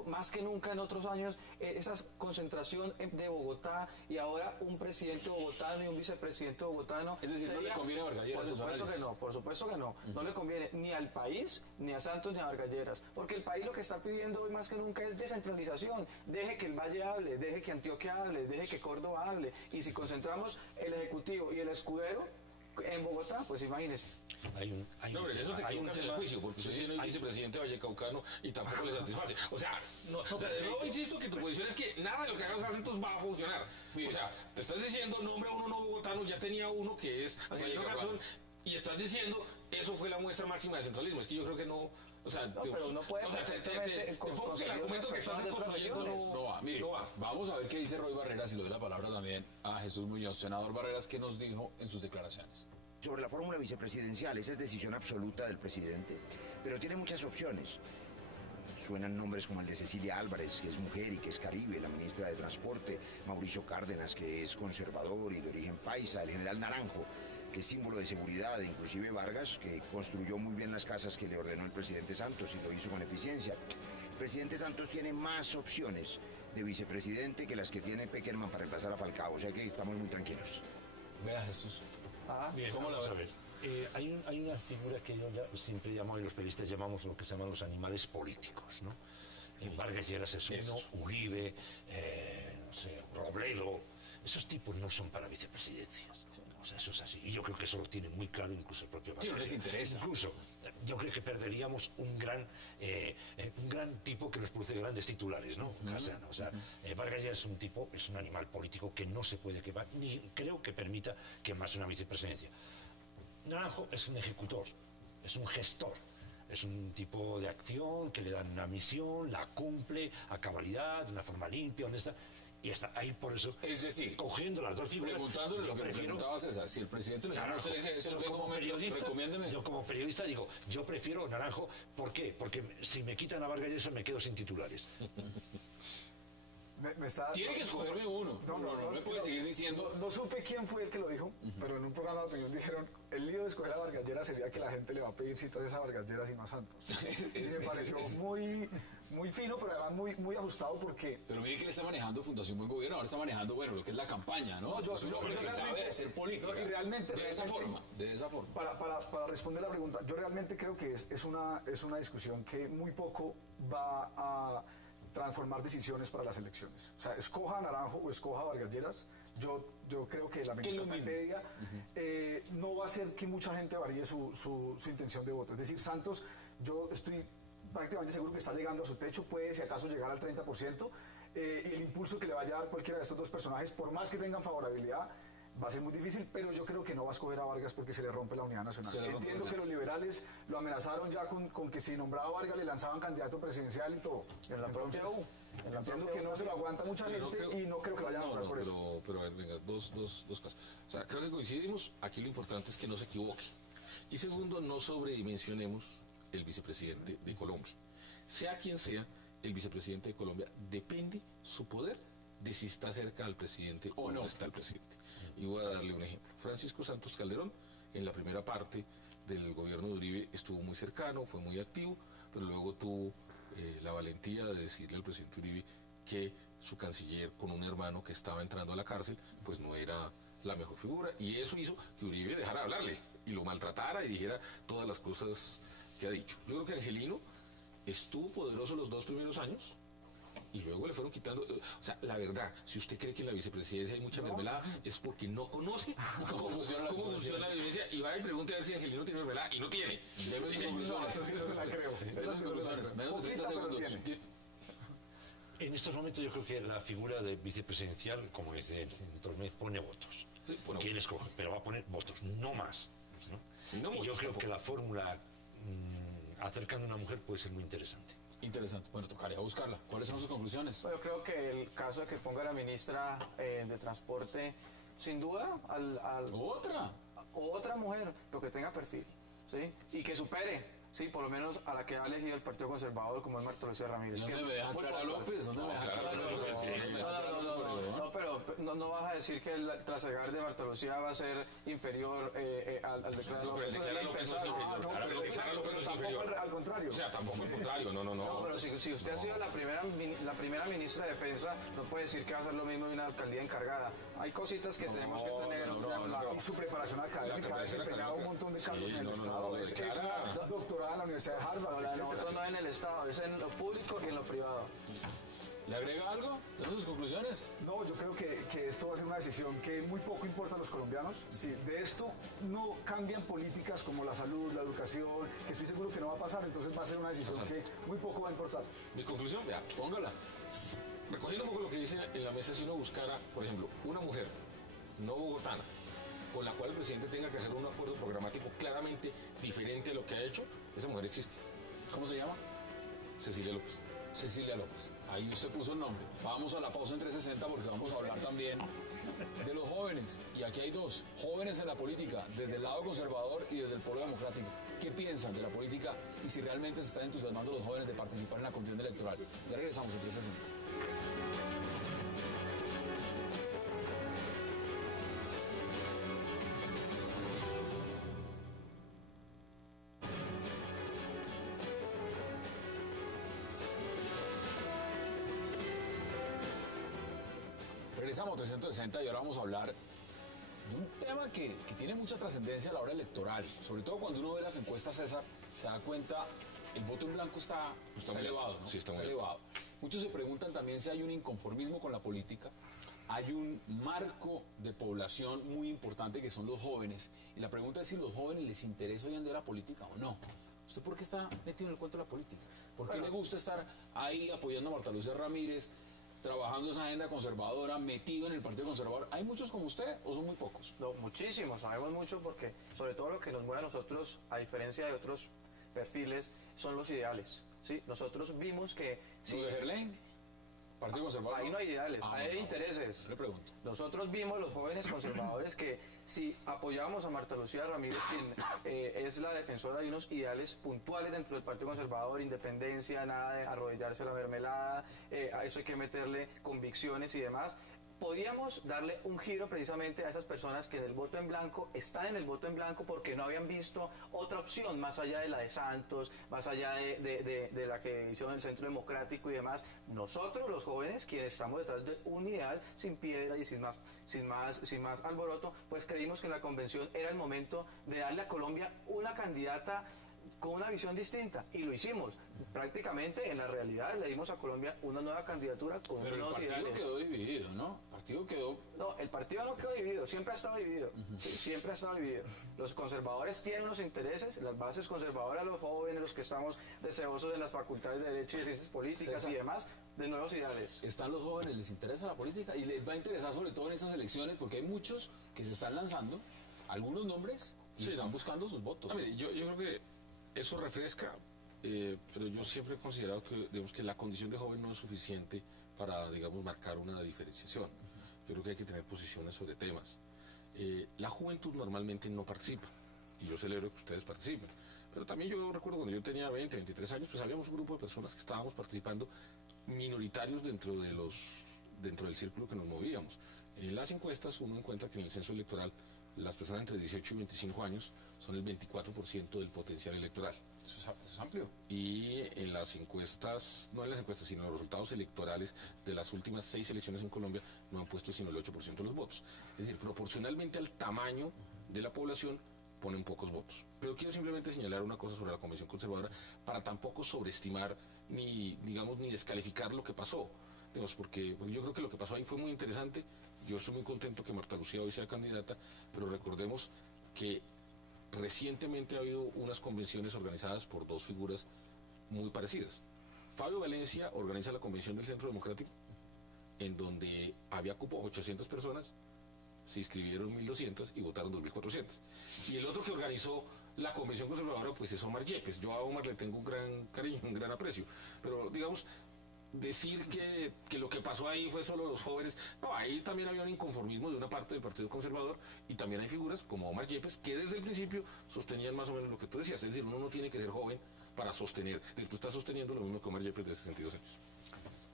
Más que nunca en otros años, esa concentración de Bogotá y ahora un presidente bogotano y un vicepresidente bogotano. Es decir, no le conviene a Vargas Lleras. Por supuesto que no. No le conviene ni al país, ni a Santos, ni a Vargas Lleras. Porque el país lo que está pidiendo hoy más que nunca es descentralización. Deje que el Valle hable, deje que Antioquia hable, deje que Córdoba hable. Y si concentramos el Ejecutivo y el Escudero en Bogotá, pues imagínense. No, pero eso te equivocas en el juicio, porque usted tiene un vicepresidente vallecaucano y tampoco le satisface. O sea, yo insisto que tu posición es que nada de lo que haga Santos va a funcionar. O sea, te estás diciendo, nombre a uno no bogotano, ya tenía uno que es Angelino Garzón, y estás diciendo, eso fue la muestra máxima de centralismo. Es que yo creo que no... O sea, no, pero no puede... O sea, el argumento que estás construyendo no va. Mire, vamos a ver qué dice Roy Barreras, y le doy la palabra también a Jesús Muñoz. Senador Barreras, ¿qué nos dijo en sus declaraciones? Sobre la fórmula vicepresidencial, esa es decisión absoluta del presidente, pero tiene muchas opciones. Suenan nombres como el de Cecilia Álvarez, que es mujer y que es caribe, la ministra de Transporte, Mauricio Cárdenas, que es conservador y de origen paisa, el general Naranjo, que es símbolo de seguridad, e inclusive Vargas, que construyó muy bien las casas que le ordenó el presidente Santos y lo hizo con eficiencia. El presidente Santos tiene más opciones de vicepresidente que las que tiene Peckerman para reemplazar a Falcao, o sea que estamos muy tranquilos. Vea, Jesús. Bien, ¿cómo vamos a ver? Hay una figura que yo siempre llamo, y los periodistas llamamos lo que se llaman los animales políticos, ¿no? Vargas Lleras es uno, Uribe, no sé, Robledo. Esos tipos no son para vicepresidencias. O sea, eso es así. Y yo creo que eso lo tiene muy claro incluso el propio Vargas. Sí, no les interesa. Incluso, yo creo que perderíamos un gran tipo que nos produce grandes titulares, ¿no? Hassan, o sea, Vargas Lleras es un tipo, es un animal político que no se puede quemar, ni creo que permita quemarse una vicepresidencia. Naranjo es un ejecutor, es un gestor. Es un tipo de acción que le dan una misión, la cumple a cabalidad, de una forma limpia, honesta. Y está ahí por eso, es decir, cogiendo las dos figuras. Preguntándole lo que le preguntaba César, si el presidente le Naranjo, como periodista digo, yo prefiero Naranjo. ¿Por qué? Porque si me quitan a Vargas Lleras me quedo sin titulares. Tiene que escogerme uno. No me puede seguir diciendo. No supe quién fue el que lo dijo, pero en un programa de opinión dijeron, el lío de escoger a Vargas Lleras sería que la gente le va a pedir citas a Vargas Lleras y no a Santos. Y me pareció muy fino, pero además muy ajustado porque... Pero mire que le está manejando Fundación Buen Gobierno, ahora está manejando, bueno, lo que es la campaña, ¿no? Es un hombre que sabe hacer política. Y realmente... De esa forma. Para responder la pregunta, yo realmente creo que es una discusión que muy poco va a transformar decisiones para las elecciones. O sea, escoja a Naranjo o escoja a Vargas Lleras, yo creo que la ministra Media no va a hacer que mucha gente varíe su intención de voto. Es decir, Santos, yo estoy prácticamente seguro que está llegando a su techo, puede si acaso llegar al 30%, y el impulso que le vaya a dar cualquiera de estos dos personajes, por más que tengan favorabilidad, va a ser muy difícil, pero yo creo que no va a escoger a Vargas porque se le rompe la unidad nacional. Entiendo que los liberales lo amenazaron ya con que si nombraba a Vargas le lanzaban candidato presidencial y todo. Entonces, entiendo que no se lo aguanta mucha gente y no creo que vayan a nombrar por eso. Pero a ver, venga, dos cosas. O sea, creo que coincidimos, aquí lo importante es que no se equivoque. Y segundo, no sobredimensionemos el vicepresidente de Colombia. Sea quien sea el vicepresidente de Colombia, depende su poder de si está cerca al presidente o no está el presidente. Y voy a darle un ejemplo. Francisco Santos Calderón, en la primera parte del gobierno de Uribe, estuvo muy cercano, fue muy activo, pero luego tuvo la valentía de decirle al presidente Uribe que su canciller, con un hermano que estaba entrando a la cárcel, pues no era la mejor figura, y eso hizo que Uribe dejara de hablarle y lo maltratara y dijera todas las cosas que ha dicho. Yo creo que Angelino estuvo poderoso los 2 primeros años y luego le fueron quitando. O sea, la verdad, si usted cree que en la vicepresidencia hay mucha mermelada, es porque no conoce cómo funciona la vicepresidencia, y va y pregunte a ver si Angelino tiene mermelada, y no tiene. Menos de 30 segundos. En estos momentos yo creo que la figura de vicepresidencial, como dice Tormes, pone votos. ¿Quién escoge? Pero va a poner votos, no más, ¿no? Y yo creo que la fórmula acercando a una mujer puede ser muy interesante. Interesante. Bueno, tocaría buscarla. ¿Cuáles son sus conclusiones? Bueno, yo creo que el caso de que ponga la ministra de Transporte, sin duda, otra mujer, pero que tenga perfil, ¿sí? Y que supere, sí, por lo menos a la que ha elegido el Partido Conservador, como es Marta Lucía Ramírez. ¿Dónde me deja Clara López? ¿Dónde me deja Clara López? No, pero no vas a decir que el trasegar de Marta Lucía va a ser inferior al de Clara López. Al contrario. O sea, tampoco al contrario, no. Pero si usted ha sido la primera ministra de Defensa, no puede decir que va a hacer lo mismo de una alcaldía encargada. Hay cositas que tenemos que tener. Y su preparación académica, ha desempeñado un montón de cargos en el Estado. Es una doctorada en la Universidad de Harvard. Nosotros no en el Estado, es en lo público y en lo privado. ¿Le agrega algo? ¿Tenemos sus conclusiones? No, yo creo que esto va a ser una decisión que muy poco importa a los colombianos. Si de esto no cambian políticas como la salud, la educación, que estoy seguro que no va a pasar, entonces va a ser una decisión que muy poco va a importar. Mi conclusión, vea, póngala. Recogiendo un poco lo que dice en la mesa, si uno buscara, por ejemplo, una mujer no bogotana, con la cual el presidente tenga que hacer un acuerdo programático claramente diferente a lo que ha hecho, esa mujer existe. ¿Cómo se llama? Cecilia López. Cecilia López. Ahí usted puso el nombre. Vamos a la pausa en 360 porque vamos a hablar también de los jóvenes. Y aquí hay dos jóvenes en la política, desde el lado conservador y desde el polo democrático. ¿Qué piensan de la política y si realmente se están entusiasmando los jóvenes de participar en la contienda electoral? Ya regresamos en 360. Regresamos a 360 y ahora vamos a hablar de un tema que tiene mucha trascendencia a la hora electoral. Sobre todo cuando uno ve las encuestas, César, se da cuenta, el voto en blanco está elevado, ¿no? Sí, está muy elevado. Muchos se preguntan también si hay un inconformismo con la política. Hay un marco de población muy importante que son los jóvenes. Y la pregunta es si a los jóvenes les interesa hoy en día la política o no. ¿Usted por qué está metido en el cuento de la política? ¿Por qué le gusta estar ahí apoyando a Marta Lucía Ramírez, trabajando esa agenda conservadora, metido en el Partido Conservador? ¿Hay muchos como usted o son muy pocos? No, muchísimos, sabemos mucho porque sobre todo lo que nos mueve a nosotros, a diferencia de otros perfiles, son los ideales, ¿sí? Nosotros vimos que... ¿Los de Gerlain? Partido Conservador. Ahí no hay ideales, ahí hay no, intereses. Le pregunto. Nosotros vimos, los jóvenes conservadores, que si apoyábamos a Marta Lucía Ramírez, quien es la defensora de unos ideales puntuales dentro del Partido Conservador, independencia, nada de arrodillarse a la mermelada, a eso hay que meterle convicciones y demás, podíamos darle un giro precisamente a esas personas que en el voto en blanco están en el voto en blanco porque no habían visto otra opción más allá de la de Santos, más allá de la que hicieron el Centro Democrático y demás. Nosotros, los jóvenes, quienes estamos detrás de un ideal sin piedra y sin más alboroto, pues creímos que en la convención era el momento de darle a Colombia una candidata con una visión distinta, y lo hicimos. Prácticamente, en la realidad, le dimos a Colombia una nueva candidatura con Pero unos el partido ideales. quedó dividido, ¿no? El partido quedó... No, el partido no quedó dividido, siempre ha estado dividido. Sí, siempre ha estado dividido. Los conservadores tienen unos intereses, las bases conservadoras, los jóvenes, los que estamos deseosos de las facultades de Derecho y de Ciencias Políticas y demás, de nuevos ideales. ¿Están los jóvenes, les interesa la política? Y les va a interesar sobre todo en estas elecciones, porque hay muchos que se están lanzando, algunos nombres, y están buscando sus votos. Ah, mire, yo creo que eso refresca, pero yo siempre he considerado que, digamos, que la condición de joven no es suficiente para, digamos, marcar una diferenciación. Yo creo que hay que tener posiciones sobre temas. La juventud normalmente no participa, y yo celebro que ustedes participen. Pero también yo recuerdo cuando yo tenía 20, 23 años, pues habíamos un grupo de personas que estábamos participando, minoritarios dentro del círculo que nos movíamos. En las encuestas uno encuentra que en el censo electoral las personas entre 18 y 25 años son el 24% del potencial electoral. Eso es amplio. Y en las encuestas, no en las encuestas, sino en los resultados electorales de las últimas 6 elecciones en Colombia, no han puesto sino el 8% de los votos. Es decir, proporcionalmente al tamaño de la población, ponen pocos votos. Pero quiero simplemente señalar una cosa sobre la Convención Conservadora, para tampoco sobreestimar ni descalificar lo que pasó. Digamos, porque yo creo que lo que pasó ahí fue muy interesante. Yo estoy muy contento que Marta Lucía hoy sea candidata, pero recordemos que recientemente ha habido unas convenciones organizadas por dos figuras muy parecidas. Fabio Valencia organiza la convención del Centro Democrático, en donde había cupo 800 personas, se inscribieron 1.200 y votaron 2.400. Y el otro que organizó la convención conservadora, pues es Omar Yepes. Yo a Omar le tengo un gran cariño, un gran aprecio, pero digamos, decir que lo que pasó ahí fue solo los jóvenes, no, ahí también había un inconformismo de una parte del Partido Conservador, y también hay figuras como Omar Yepes que desde el principio sostenían más o menos lo que tú decías, es decir, uno no tiene que ser joven para sostener. Tú estás sosteniendo lo mismo que Omar Yepes de 62 años.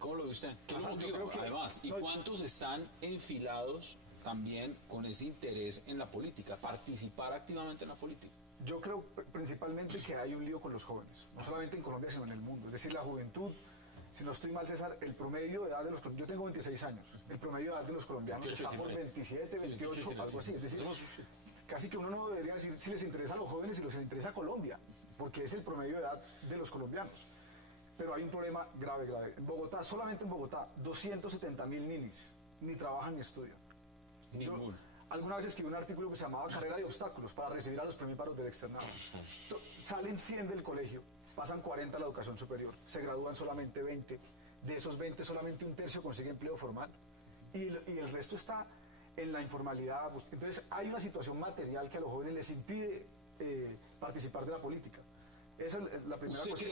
¿Cómo lo ve usted? ¿Qué lo motiva, además? ¿Y cuántos están enfilados también con ese interés en la política, participar activamente en la política? Yo creo principalmente que hay un lío con los jóvenes, no solamente en Colombia, sino en el mundo. Es decir, la juventud, si no estoy mal, César, el promedio de edad de los colombianos, yo tengo 26 años, el promedio de edad de los colombianos está por 27, 28, algo así. Es decir, casi que uno no debería decir si les interesa a los jóvenes, si les interesa a Colombia, porque es el promedio de edad de los colombianos. Pero hay un problema grave. En Bogotá, solamente en Bogotá, 270.000 ninis ni trabajan ni estudian. Yo alguna vez escribí un artículo que se llamaba Carrera de Obstáculos para recibir a los primíparos del externado. Salen 100 del colegio, pasan 40 a la educación superior, se gradúan solamente 20, de esos 20 solamente un tercio consigue empleo formal y el resto está en la informalidad. Entonces hay una situación material que a los jóvenes les impide participar de la política. Esa es la primera cuestión.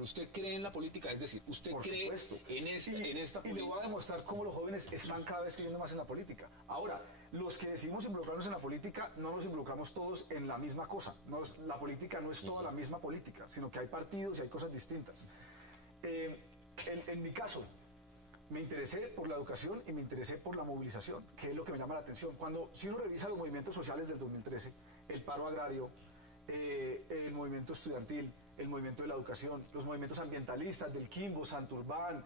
¿Usted cree en la política? Es decir, ¿usted cree en esta política? Y le voy a demostrar cómo los jóvenes están cada vez creyendo más en la política. Ahora, los que decidimos involucrarnos en la política, no nos involucramos todos en la misma cosa. La política no es toda la misma política, sino que hay partidos y hay cosas distintas. En mi caso, me interesé por la educación y me interesé por la movilización, que es lo que me llama la atención. Si uno revisa los movimientos sociales del 2013, el paro agrario, el movimiento estudiantil, el movimiento de la educación, los movimientos ambientalistas del Quimbo, Santurbán,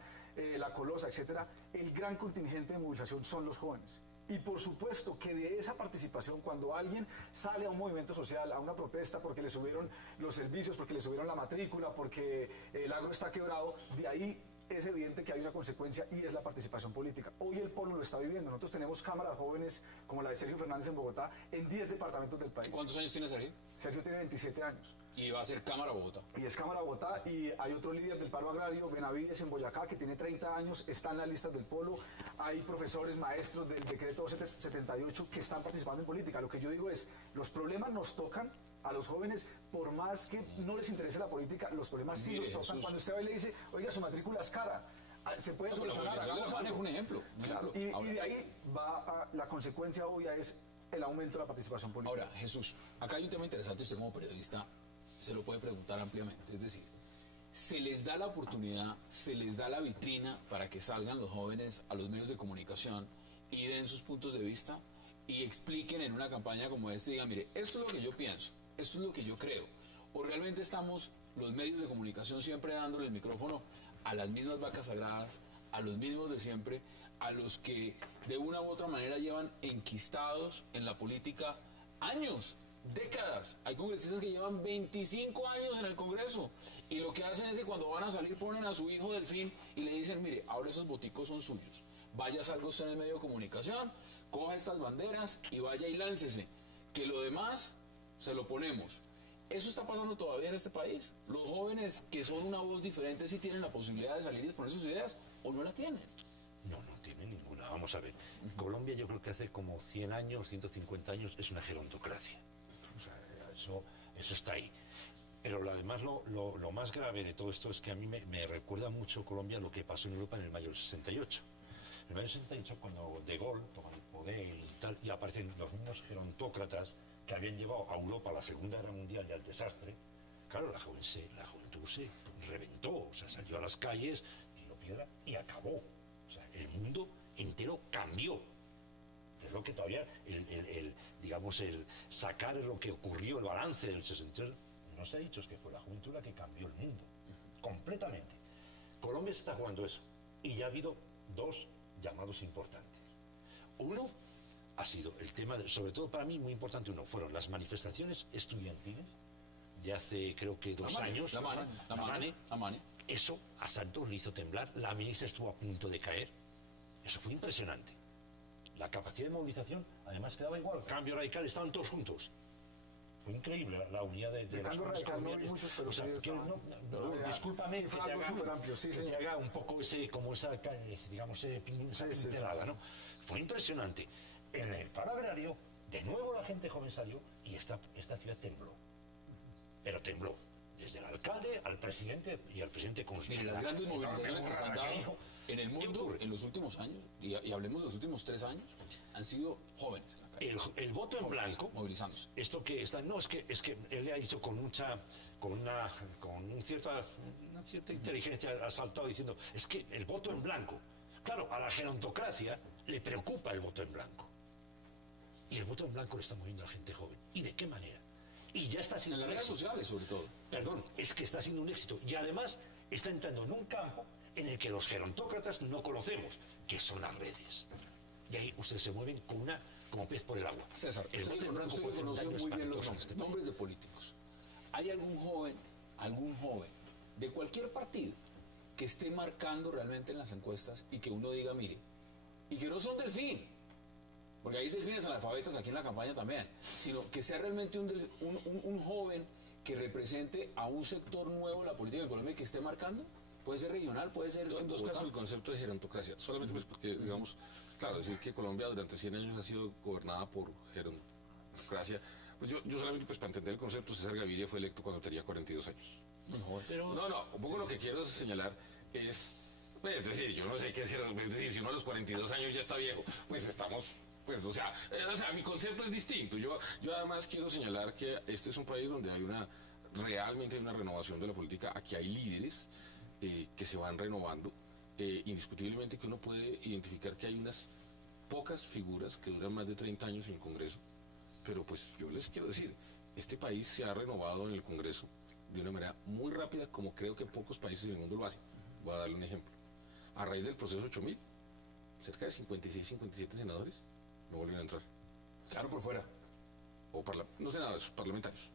La Colosa, etcétera, el gran contingente de movilización son los jóvenes. Y por supuesto que de esa participación, cuando alguien sale a un movimiento social, a una protesta porque le subieron los servicios, porque le subieron la matrícula, porque el agro está quebrado, de ahí es evidente que hay una consecuencia y es la participación política. Hoy el pueblo lo está viviendo. Nosotros tenemos cámaras jóvenes como la de Sergio Fernández en Bogotá en 10 departamentos del país. ¿Cuántos años tiene Sergio? Sergio tiene 27 años. Y va a ser Cámara Bogotá. Y es Cámara Bogotá, y hay otro líder del paro agrario, Benavides, en Boyacá, que tiene 30 años, está en las listas del polo. Hay profesores, maestros del decreto 78 que están participando en política. Lo que yo digo es, los problemas nos tocan a los jóvenes, por más que no les interese la política, los problemas sí los tocan. Cuando usted va y le dice, oiga, su matrícula es cara, se puede Eso, la solucionar. movilización de la MANE fue un ejemplo. Claro, y de ahí va la consecuencia obvia es el aumento de la participación política. Ahora, Jesús, acá hay un tema interesante, usted como periodista se lo puede preguntar ampliamente, es decir, se les da la oportunidad, se les da la vitrina para que salgan los jóvenes a los medios de comunicación y den sus puntos de vista y expliquen en una campaña como esta y digan, mire, esto es lo que yo pienso, esto es lo que yo creo, o realmente estamos los medios de comunicación siempre dándole el micrófono a las mismas vacas sagradas, a los mismos de siempre, a los que de una u otra manera llevan enquistados en la política años, décadas. Hay congresistas que llevan 25 años en el Congreso y lo que hacen es que cuando van a salir ponen a su hijo Delfín y le dicen, mire, ahora esos boticos son suyos, vaya, salga usted en el medio de comunicación, coja estas banderas y vaya y láncese, que lo demás se lo ponemos. ¿Eso está pasando todavía en este país? ¿Los jóvenes que son una voz diferente sí tienen la posibilidad de salir y exponer sus ideas o no la tienen? No, no tiene ninguna. Vamos a ver. Colombia yo creo que hace como 100 años, 150 años, es una gerontocracia. O sea, eso está ahí. Pero además lo más grave de todo esto es que a mí me recuerda mucho Colombia lo que pasó en Europa en el mayo del 68. En el mayo del 68, cuando De Gaulle toma el poder y tal, y aparecen los mismos gerontócratas que habían llevado a Europa a la Segunda Guerra Mundial y al desastre. Claro, la juventud se reventó, o sea, salió a las calles, tiró piedra y acabó. O sea, el mundo entero cambió. Es lo que todavía, digamos, el sacar lo que ocurrió, el balance del 68, no se ha dicho, es que fue la juventud la que cambió el mundo, completamente. Colombia está jugando eso, y ya ha habido dos llamados importantes. Uno ha sido el tema, sobre todo para mí muy importante, fueron las manifestaciones estudiantiles de hace, creo que 2 años. La MANE. Eso a Santos le hizo temblar, la ministra estuvo a punto de caer. Eso fue impresionante. La capacidad de movilización, además, quedaba igual. Cambio Radical, estaban todos juntos. Fue increíble la unidad de Cambio Radical no hay muchos, pero sí discúlpame que te haga un poco esa pincelada, ¿no? Fue impresionante. En el paro agrario, de nuevo la gente joven salió y esta ciudad tembló. Pero tembló. Desde el alcalde al presidente y al presidente constitucional. Mire, las grandes movilizaciones que se han dado en el mundo en los últimos años, y hablemos de los últimos 3 años, han sido jóvenes en la calle. El voto en blanco, movilizándose. Esto que está, no, es que él le ha dicho con una cierta inteligencia, ha saltado diciendo, es que el voto en blanco, claro, a la gerontocracia le preocupa el voto en blanco. Y el voto en blanco le está moviendo a la gente joven. ¿Y de qué manera? Y ya está siendo en las redes sociales, sobre todo. Perdón, es que está siendo un éxito. Y además está entrando en un campo en el que los gerontócratas no conocemos, que son las redes. Y ahí ustedes se mueven como pez por el agua. César, usted conoce muy bien los nombres de políticos. ¿Hay algún joven de cualquier partido que esté marcando realmente en las encuestas y que uno diga, mire, y que no son Delfín, porque hay delfines analfabetas aquí en la campaña también, sino que sea realmente un joven que represente a un sector nuevo de la política de Colombia que esté marcando? Puede ser regional, puede ser... En dos casos el concepto de gerontocracia, solamente pues porque, digamos, claro, decir que Colombia durante 100 años ha sido gobernada por gerontocracia, pues yo solamente pues para entender el concepto, César Gaviria fue electo cuando tenía 42 años. Pero... No, un poco lo que quiero señalar es, pues, es decir, yo no sé qué decir, es decir, si uno a los 42 años ya está viejo, pues estamos... Pues, o sea, mi concepto es distinto. Yo además quiero señalar que este es un país donde realmente hay una renovación de la política. Aquí hay líderes que se van renovando. Indiscutiblemente que uno puede identificar que hay unas pocas figuras que duran más de 30 años en el Congreso. Pero pues yo les quiero decir, este país se ha renovado en el Congreso de una manera muy rápida, como creo que pocos países del mundo lo hacen. Voy a darle un ejemplo. A raíz del proceso 8000, cerca de 56, 57 senadores no volvieron a entrar. Claro, por fuera. O no senadores, parlamentarios.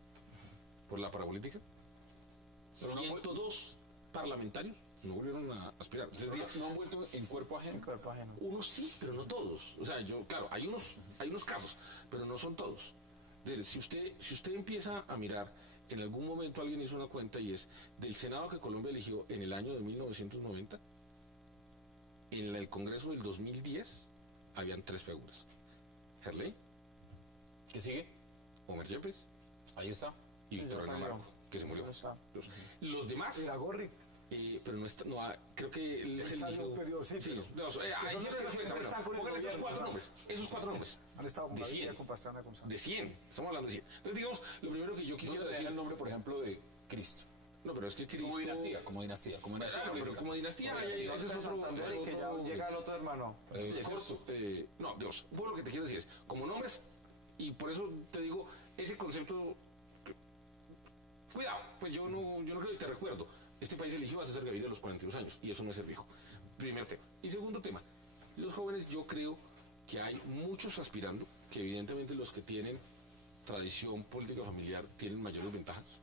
Por la parapolítica. 102 parlamentarios no volvieron a aspirar. No han vuelto en cuerpo ajeno. Unos sí, pero no todos. O sea, claro, hay unos casos, pero no son todos. Si usted empieza a mirar, en algún momento alguien hizo una cuenta y es del Senado que Colombia eligió en el año de 1990, en el Congreso del 2010 habían 3 figuras. Herley. ¿Qué sigue? Homer Yepes. Ahí está. Y Víctor René Marco, que se murió. Los demás. Iragorri. pero no está, creo que él se eligió. Ahí sí no respeta. Póngale esos cuatro nombres. Han estado de 100. De 100. Estamos hablando de 100. Entonces, digamos, lo primero que yo quisiera decir. el nombre, por ejemplo, de Cristo. No, pero es que Cristo... Como dinastía. Pero como dinastía, ese es otro... que ya llega el otro hermano. No, Dios, vos lo que te quiero decir es, como nombres, y por eso te digo, ese concepto... Cuidado, pues yo no creo y te recuerdo. Este país eligió a César Gaviria a los 42 años, y eso no es ser viejo. Primer tema. Y segundo tema, los jóvenes, yo creo que hay muchos aspirando, que evidentemente los que tienen tradición política familiar tienen mayores ventajas.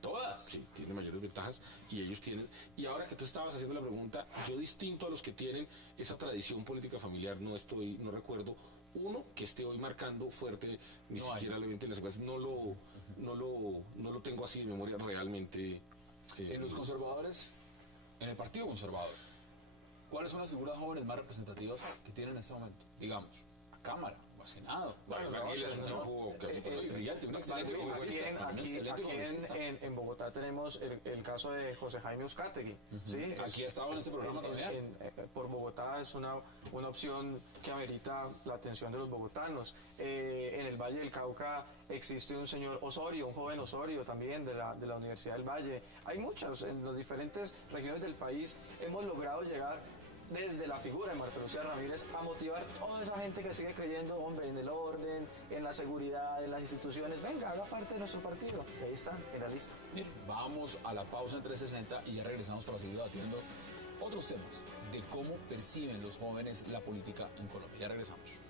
Todas. Sí, tienen mayores ventajas y ellos tienen... Y ahora que tú estabas haciendo la pregunta, yo distinto a los que tienen esa tradición política familiar, no recuerdo uno que esté hoy marcando fuerte, ni siquiera le en las encuestas. No lo tengo así de memoria realmente. En los conservadores, en el Partido Conservador, ¿cuáles son las figuras jóvenes más representativas que tienen en este momento? Digamos, a Cámara, o a Senado. Brillante, un excelente congresista. En Bogotá tenemos el caso de José Jaime Uzcategui. ¿Sí? Aquí ha estado en este programa también. Por Bogotá es una opción que amerita la atención de los bogotanos. En el Valle del Cauca existe un señor Osorio, un joven Osorio también de la Universidad del Valle. Hay muchas, en las diferentes regiones del país hemos logrado llegar desde la figura de Marta Lucía Ramírez a motivar a toda esa gente que sigue creyendo, hombre, en el orden, en la seguridad, en las instituciones. Venga, haga parte de nuestro partido. Y ahí están, en la lista. Bien, vamos a la pausa en 360 y ya regresamos para seguir debatiendo otros temas de cómo perciben los jóvenes la política en Colombia. Ya regresamos.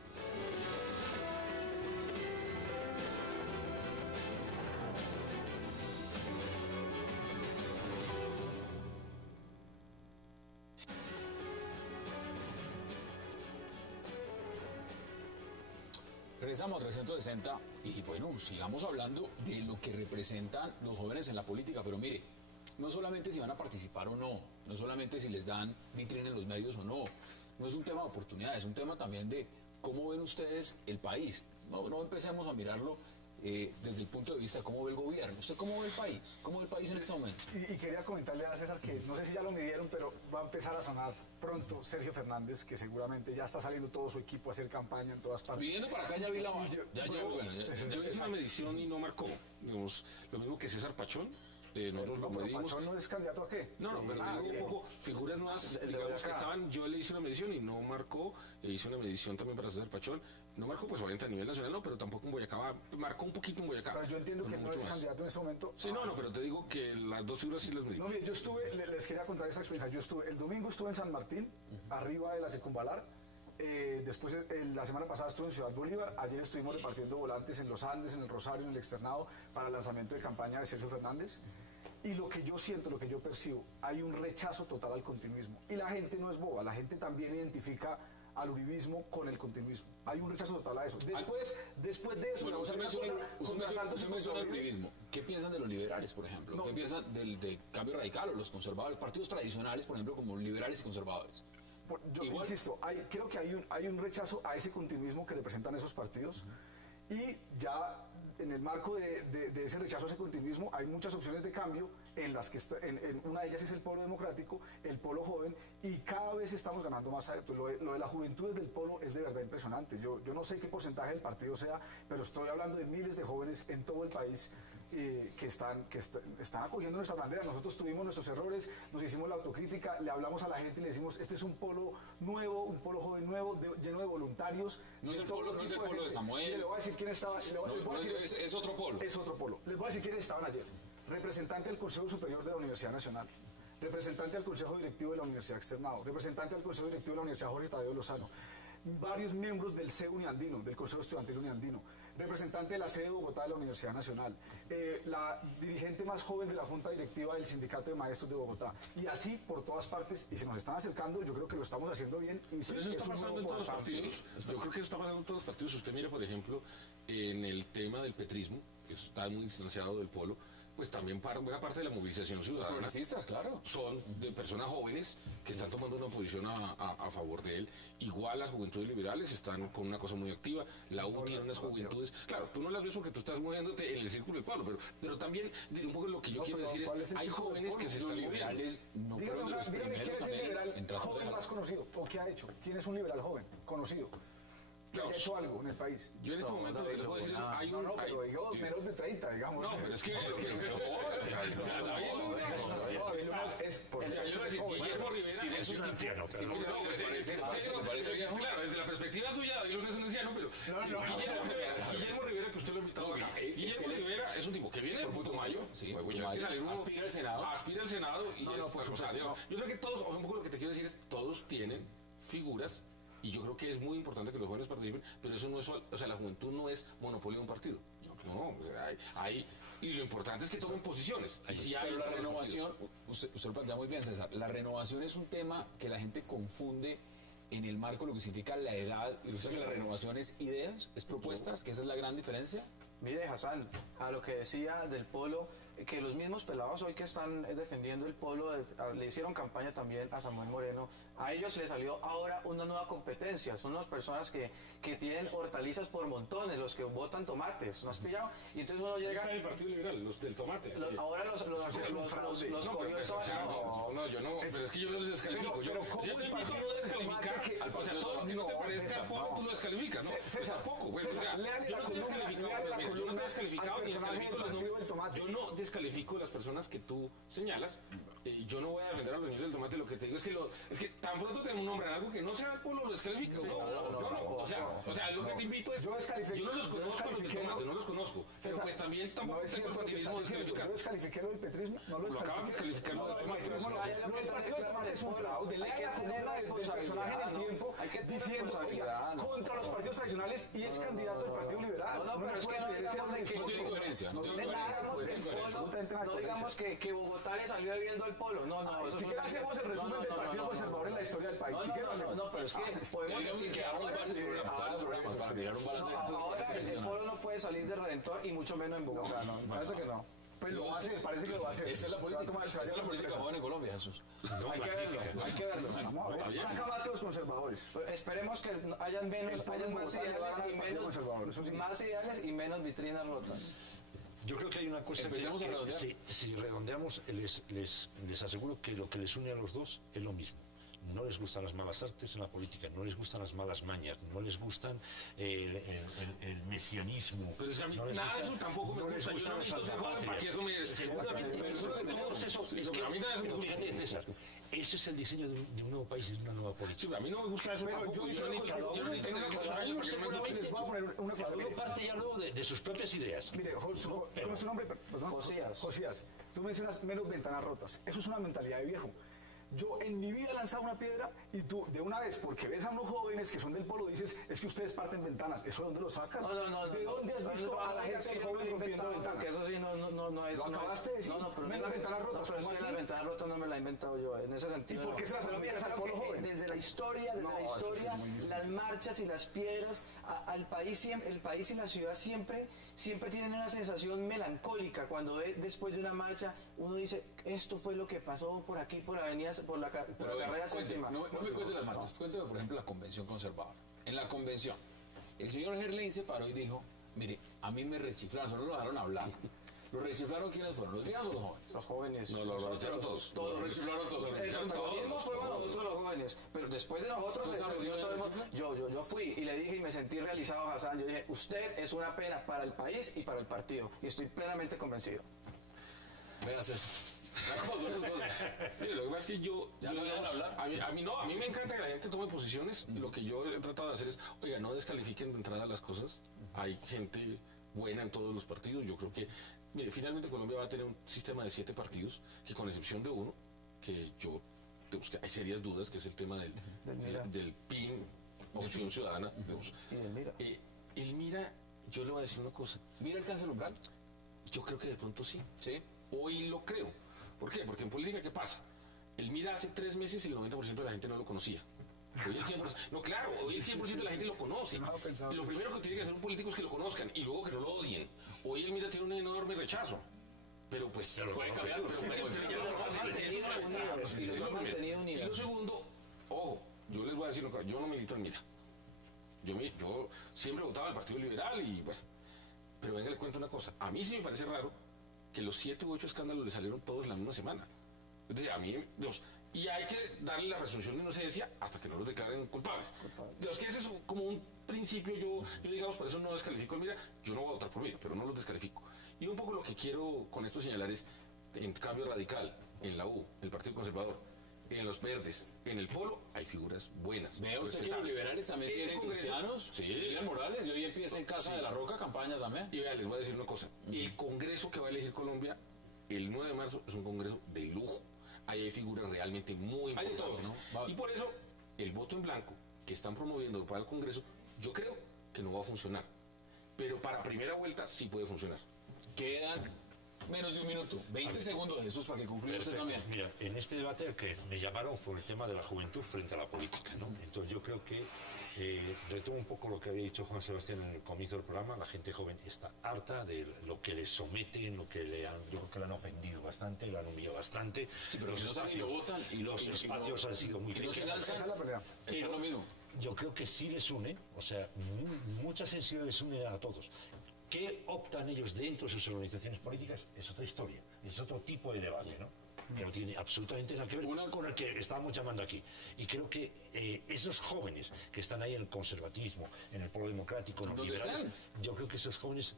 Regresamos a 360 y bueno, sigamos hablando de lo que representan los jóvenes en la política, pero mire, no solamente si van a participar o no, no solamente si les dan vitrina en los medios o no, no es un tema de oportunidades, es un tema también de cómo ven ustedes el país. No empecemos a mirarlo desde el punto de vista de cómo ve el gobierno. ¿Usted cómo ve el país? ¿Cómo ve el país en este momento? Y quería comentarle a César que no sé si ya lo midieron, pero va a empezar a sonar pronto Sergio Fernández, que seguramente ya está saliendo todo su equipo a hacer campaña en todas partes. Viniendo para acá ya vi la mano. Yo hice una medición y no marcó. Digamos, lo mismo que César Pachón. Nosotros lo medimos. ¿Pachón no es candidato a qué? No, pero te digo un poco, figuras más, digamos que estaban, yo le hice una medición y no marcó, hice una medición también para César Pachón, no marcó, pues obviamente a nivel nacional no, pero tampoco en Boyacá, marcó un poquito en Boyacá. Pero yo entiendo que no es candidato en ese momento. Sí, no, pero te digo que las dos figuras sí las medimos. No, mire, yo estuve, les quería contar esa experiencia, el domingo estuve en San Martín, arriba de la Circunvalar. Después, la semana pasada estuve en Ciudad Bolívar. Ayer estuvimos repartiendo volantes en los Andes, en el Rosario, en el Externado, para el lanzamiento de campaña de Sergio Fernández. Y lo que yo siento, lo que yo percibo, hay un rechazo total al continuismo. Y la gente no es boba, la gente también identifica al uribismo con el continuismo. Hay un rechazo total a eso. Después de eso... Bueno, usted menciona el uribismo. ¿Qué piensan de los liberales, por ejemplo? ¿Qué piensan del cambio radical o los conservadores? Partidos tradicionales, por ejemplo, como liberales y conservadores. Yo insisto, creo que hay un rechazo a ese continuismo que representan esos partidos. Y ya en el marco de ese rechazo a ese continuismo hay muchas opciones de cambio en las que una de ellas es el polo democrático, el polo joven, y cada vez estamos ganando más adeptos. Lo de la juventud desde el polo es de verdad impresionante. Yo no sé qué porcentaje del partido sea, pero estoy hablando de miles de jóvenes en todo el país que están acogiendo nuestra bandera. Nosotros tuvimos nuestros errores, nos hicimos la autocrítica, le hablamos a la gente y le decimos, este es un polo nuevo, un polo joven nuevo, lleno de voluntarios. No es el polo de Samuel. Le voy a decir quién estaba. Es otro polo. Es otro polo. Les voy a decir quiénes estaban ayer. Representante del Consejo Superior de la Universidad Nacional, representante del Consejo Directivo de la Universidad Externado, representante del Consejo Directivo de la Universidad Jorge Tadeo Lozano, varios miembros del CEU Uniandino, del Consejo Estudiantil Uniandino, representante de la sede de Bogotá de la Universidad Nacional, la dirigente más joven de la Junta Directiva del Sindicato de Maestros de Bogotá, y así por todas partes, y se nos están acercando, yo creo que lo estamos haciendo bien. Y pero eso está pasando en todos los partidos. Yo creo que eso está pasando en todos los partidos. Usted mire, por ejemplo, en el tema del petrismo, que está muy distanciado del polo, pues también buena parte de la movilización Los ciudadana progresistas, claro. son de personas jóvenes que están tomando una posición a favor de él. Igual las juventudes liberales están con una cosa muy activa. La U tiene unas juventudes, claro, tú no las ves porque tú estás moviéndote en el círculo del pueblo, pero también un poco lo que yo quiero decir es, hay jóvenes que se están liberales no fueron de los Dígame, ¿quién primeros es el también liberal en tratar de joven dejar. más conocido? ¿O qué ha hecho? ¿Quién es un liberal joven conocido? ¿Que haya hecho algo en el país? Yo en este momento les puedo decir eso, hay No, un... no, pero digo sí. menos de 30, digamos. No, pero es que Guillermo Rivera Es un anciano, pero claro, desde la perspectiva suya, David Luna es un anciano, pero Guillermo Rivera, que usted lo ha invitado acá, Guillermo Rivera es un tipo que viene por Putumayo, Aspira al Senado. Aspira al Senado y es pues, o sea, yo creo que todos, un poco lo que te quiero decir es, todos tienen figuras. Y yo creo que es muy importante que los jóvenes participen, pero eso no es, o sea, la juventud no es monopolio de un partido. No, o sea, y lo importante es que tomen posiciones. Pero la renovación, usted lo plantea muy bien, César, la renovación es un tema que la gente confunde en el marco de lo que significa la edad, y resulta que la renovación es ideas, es propuestas, que esa es la gran diferencia. Mire, Hassan, a lo que decía del polo, que los mismos pelados hoy que están defendiendo el polo, le hicieron campaña también a Samuel Moreno, a ellos les salió ahora una nueva competencia, son unas personas que tienen hortalizas por montones, los que botan tomates, ¿no has pillado? Y entonces uno llega... Está en el Partido Liberal, los del tomate. Ahora los cogió todos. No, yo no, pero es que yo los descalifico. Yo te invito a descalificar, o sea, todo lo que no te parezca al pueblo, tú lo descalificas, ¿no? Pues tampoco, pues, o sea, yo no te he descalificado, ni descalifico los nombres. Yo no descalifico las personas que tú señalas. Yo no voy a defender a los niños del tomate, lo que te digo es que tan pronto tengo un nombre en algo que no sea el pueblo, lo descalifico. No. O sea, lo que te invito es, yo no los conozco los del tomate, no los conozco, pero pues también tampoco tengo el facilismo de descalificar. Yo descalifiqué lo del petrismo, no lo acabas de descalificar lo del tomate. Es un fraude, hay que tener responsabilidad en el tiempo, hay que tener diciendo, responsabilidad, contra los partidos tradicionales y es candidato del Partido Liberal. No, pero es que no digamos de que... No tiene coherencia, no tiene coherencia. No digamos que Bogotá le salió debiendo al polo, no, eso si quieres hacemos el resumen del Partido Conservador en la historia del país. No, pero es que podemos decir que ahora para mirar un balance. Ahora el polo no puede salir de Redentor y mucho menos en Bogotá, ¿no? Parece que no. Pues lo va a hacer, parece que lo va a hacer. Esta es la política joven en Colombia, Jesús. Hay que verlo. Vamos a ver, saca más que los conservadores. Esperemos que hayan más ideales y menos vitrinas rotas. Yo creo que hay una cosa Empecemos a redondear. Si redondeamos, les aseguro que lo que les une a los dos es lo mismo. No les gustan las malas artes en la política, no les gustan las malas mañas, no les gustan el mesianismo. Pero es que a mí nada de eso tampoco me gusta. Yo no necesito ser joven para que eso me... Seguramente, pero eso es que a mí nada de eso me gusta. Fíjate, César, ese es el diseño de un nuevo país y de una nueva política. Sí, a mí no me gusta eso tampoco. Yo no necesito tener esos años para que me guste. Les voy a poner una cosa. Solo parte ya luego de sus propias ideas. Mire, ¿cómo es su nombre? Perdón. Josías. Tú mencionas menos ventanas rotas. Eso es una mentalidad de viejo. Yo en mi vida he lanzado una piedra y tú de una vez, porque ves a unos jóvenes que son del polo, dices, es que ustedes parten ventanas. ¿Eso de dónde lo sacas? No. ¿De dónde has visto a la gente joven rompiendo ventanas? Eso sí no es... ¿Lo acabaste de decir? No, pero menos ventanas rotas. Pero es que la ventana rota no me la he inventado yo, en ese sentido. ¿Y por qué se las aplicas al polo joven? Desde la historia, las marchas y las piedras, el país y la ciudad siempre tienen una sensación melancólica. Cuando después de una marcha, uno dice, esto fue lo que pasó por aquí, por avenidas, por la carrera séptima. No me cuente las marchas, cuénteme, por ejemplo, la convención conservadora. En la convención, el señor Gerlain se paró y dijo, mire, a mí me rechiflaron, solo lo dejaron hablar. ¿Los rechiflaron quiénes fueron? ¿Los viejos o los jóvenes? Los jóvenes. No, los echaron todos. Todos los rechiflaron todos. Los echaron todos. Fuimos nosotros los jóvenes, pero después de nosotros yo fui y le dije y me sentí realizado, Hassan. Yo dije, usted es una pena para el país y para el partido y estoy plenamente convencido. Gracias. Son las cosas. Mire, lo que pasa es que a mí me encanta que la gente tome posiciones. Lo que yo he tratado de hacer es, oiga, no descalifiquen de entrada las cosas. Hay gente buena en todos los partidos. Yo creo que, mire, finalmente Colombia va a tener un sistema de 7 partidos, que con excepción de uno, que hay serias dudas, que es el tema del PIN, Opción Ciudadana. Y del Mira. El Mira, yo le voy a decir una cosa. ¿Mira alcanza el umbral? Yo creo que de pronto sí. Sí. Hoy lo creo. ¿Por qué? Porque en política, ¿qué pasa? El Mira hace 3 meses el 90% de la gente no lo conocía. Hoy el 100%, no, claro, hoy el 100% de la gente lo conoce. Lo primero que tiene que hacer un político es que lo conozcan y luego que no lo odien. Hoy el Mira tiene un enorme rechazo. Pero pues puede cambiarlo. Y lo segundo, ojo, yo les voy a decir una cosa, yo no milito en Mira. Yo siempre votaba al Partido Liberal y bueno, pero venga, le cuento una cosa, a mí sí me parece raro que los 7 u 8 escándalos le salieron todos en la misma semana. A mí, Dios, y hay que darle la presunción de inocencia hasta que no los declaren culpables. Dios, que ese es como un principio, yo digamos, por eso no descalifico el Mira, yo no voy a votar por Mira, pero no los descalifico. Y un poco lo que quiero con esto señalar es, en Cambio Radical, en la U, el Partido Conservador, en los Verdes, en el Polo, hay figuras buenas. ¿Ve usted que los liberales también tienen cristianos? Sí. Miguel Morales, y hoy empieza en Casa de la Roca campaña también. Y vea, les voy a decir una cosa, el Congreso que va a elegir Colombia, el 9 de marzo, es un Congreso de lujo. Ahí hay figuras realmente muy importantes. Hay de todo, ¿no? Y por eso, el voto en blanco que están promoviendo para el Congreso, yo creo que no va a funcionar. Pero para primera vuelta sí puede funcionar. Quedan menos de un minuto, 20 segundos, Jesús, para que concluya usted también. Mira, en este debate que me llamaron fue el tema de la juventud frente a la política, ¿no? Entonces yo creo que retomo un poco lo que había dicho Juan Sebastián en el comienzo del programa. La gente joven está harta de lo que les someten, yo creo que le han ofendido bastante, le han humillado bastante. Sí, pero si no salen y lo votan y los espacios han sido muy pequeños. Si no se lanzan, es lo mismo. Yo creo que sí les une, o sea, mucha sensibilidad les une a todos. ¿Qué optan ellos dentro de sus organizaciones políticas? Es otra historia, es otro tipo de debate, ¿no? Que no tiene absolutamente nada que ver con el que estamos llamando aquí. Y creo que esos jóvenes que están ahí en el conservatismo, en el polo democrático, en los liberales, yo creo que esos jóvenes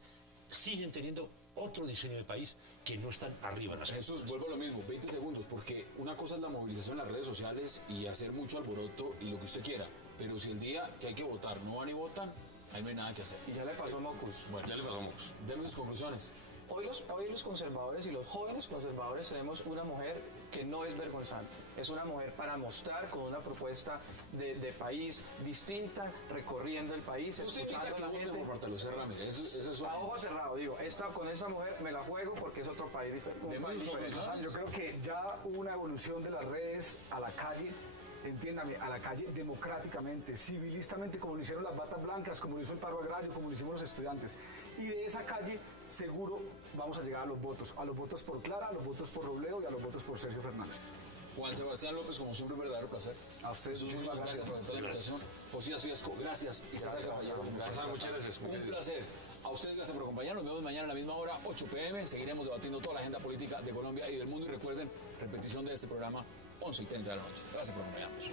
siguen teniendo otro diseño de país que no están arriba en las Jesús, vuelvo a lo mismo, 20 segundos, porque una cosa es la movilización en las redes sociales y hacer mucho alboroto y lo que usted quiera, pero si el día que hay que votar no van y votan, ahí no hay nada que hacer. Y ya le pasó a Mocus. Bueno, ya le pasó a Mocus. Deme sus conclusiones. Hoy los conservadores y los jóvenes conservadores tenemos una mujer que no es vergonzante. Es una mujer para mostrar con una propuesta de país distinta, recorriendo el país, escuchando a la gente. A ojo cerrado, digo, con esta mujer me la juego porque es otro país diferente. Yo creo que ya hubo una evolución de las redes a la calle. Entiéndame, a la calle democráticamente, civilistamente, como lo hicieron las batas blancas, como lo hizo el paro agrario, como lo hicimos los estudiantes. Y de esa calle seguro vamos a llegar a los votos por Clara, a los votos por Robledo y a los votos por Sergio Fernández. Juan Sebastián López, como siempre, un verdadero placer. A ustedes, muchísimas gracias por la invitación. Josías Fiesco, gracias. Y César Caballero, muchas gracias. Un placer. A ustedes gracias por acompañarnos. Nos vemos mañana a la misma hora, 8 p.m. Seguiremos debatiendo toda la agenda política de Colombia y del mundo. Y recuerden, repetición de este programa, 11:30 de la noche. Gracias por acompañarnos.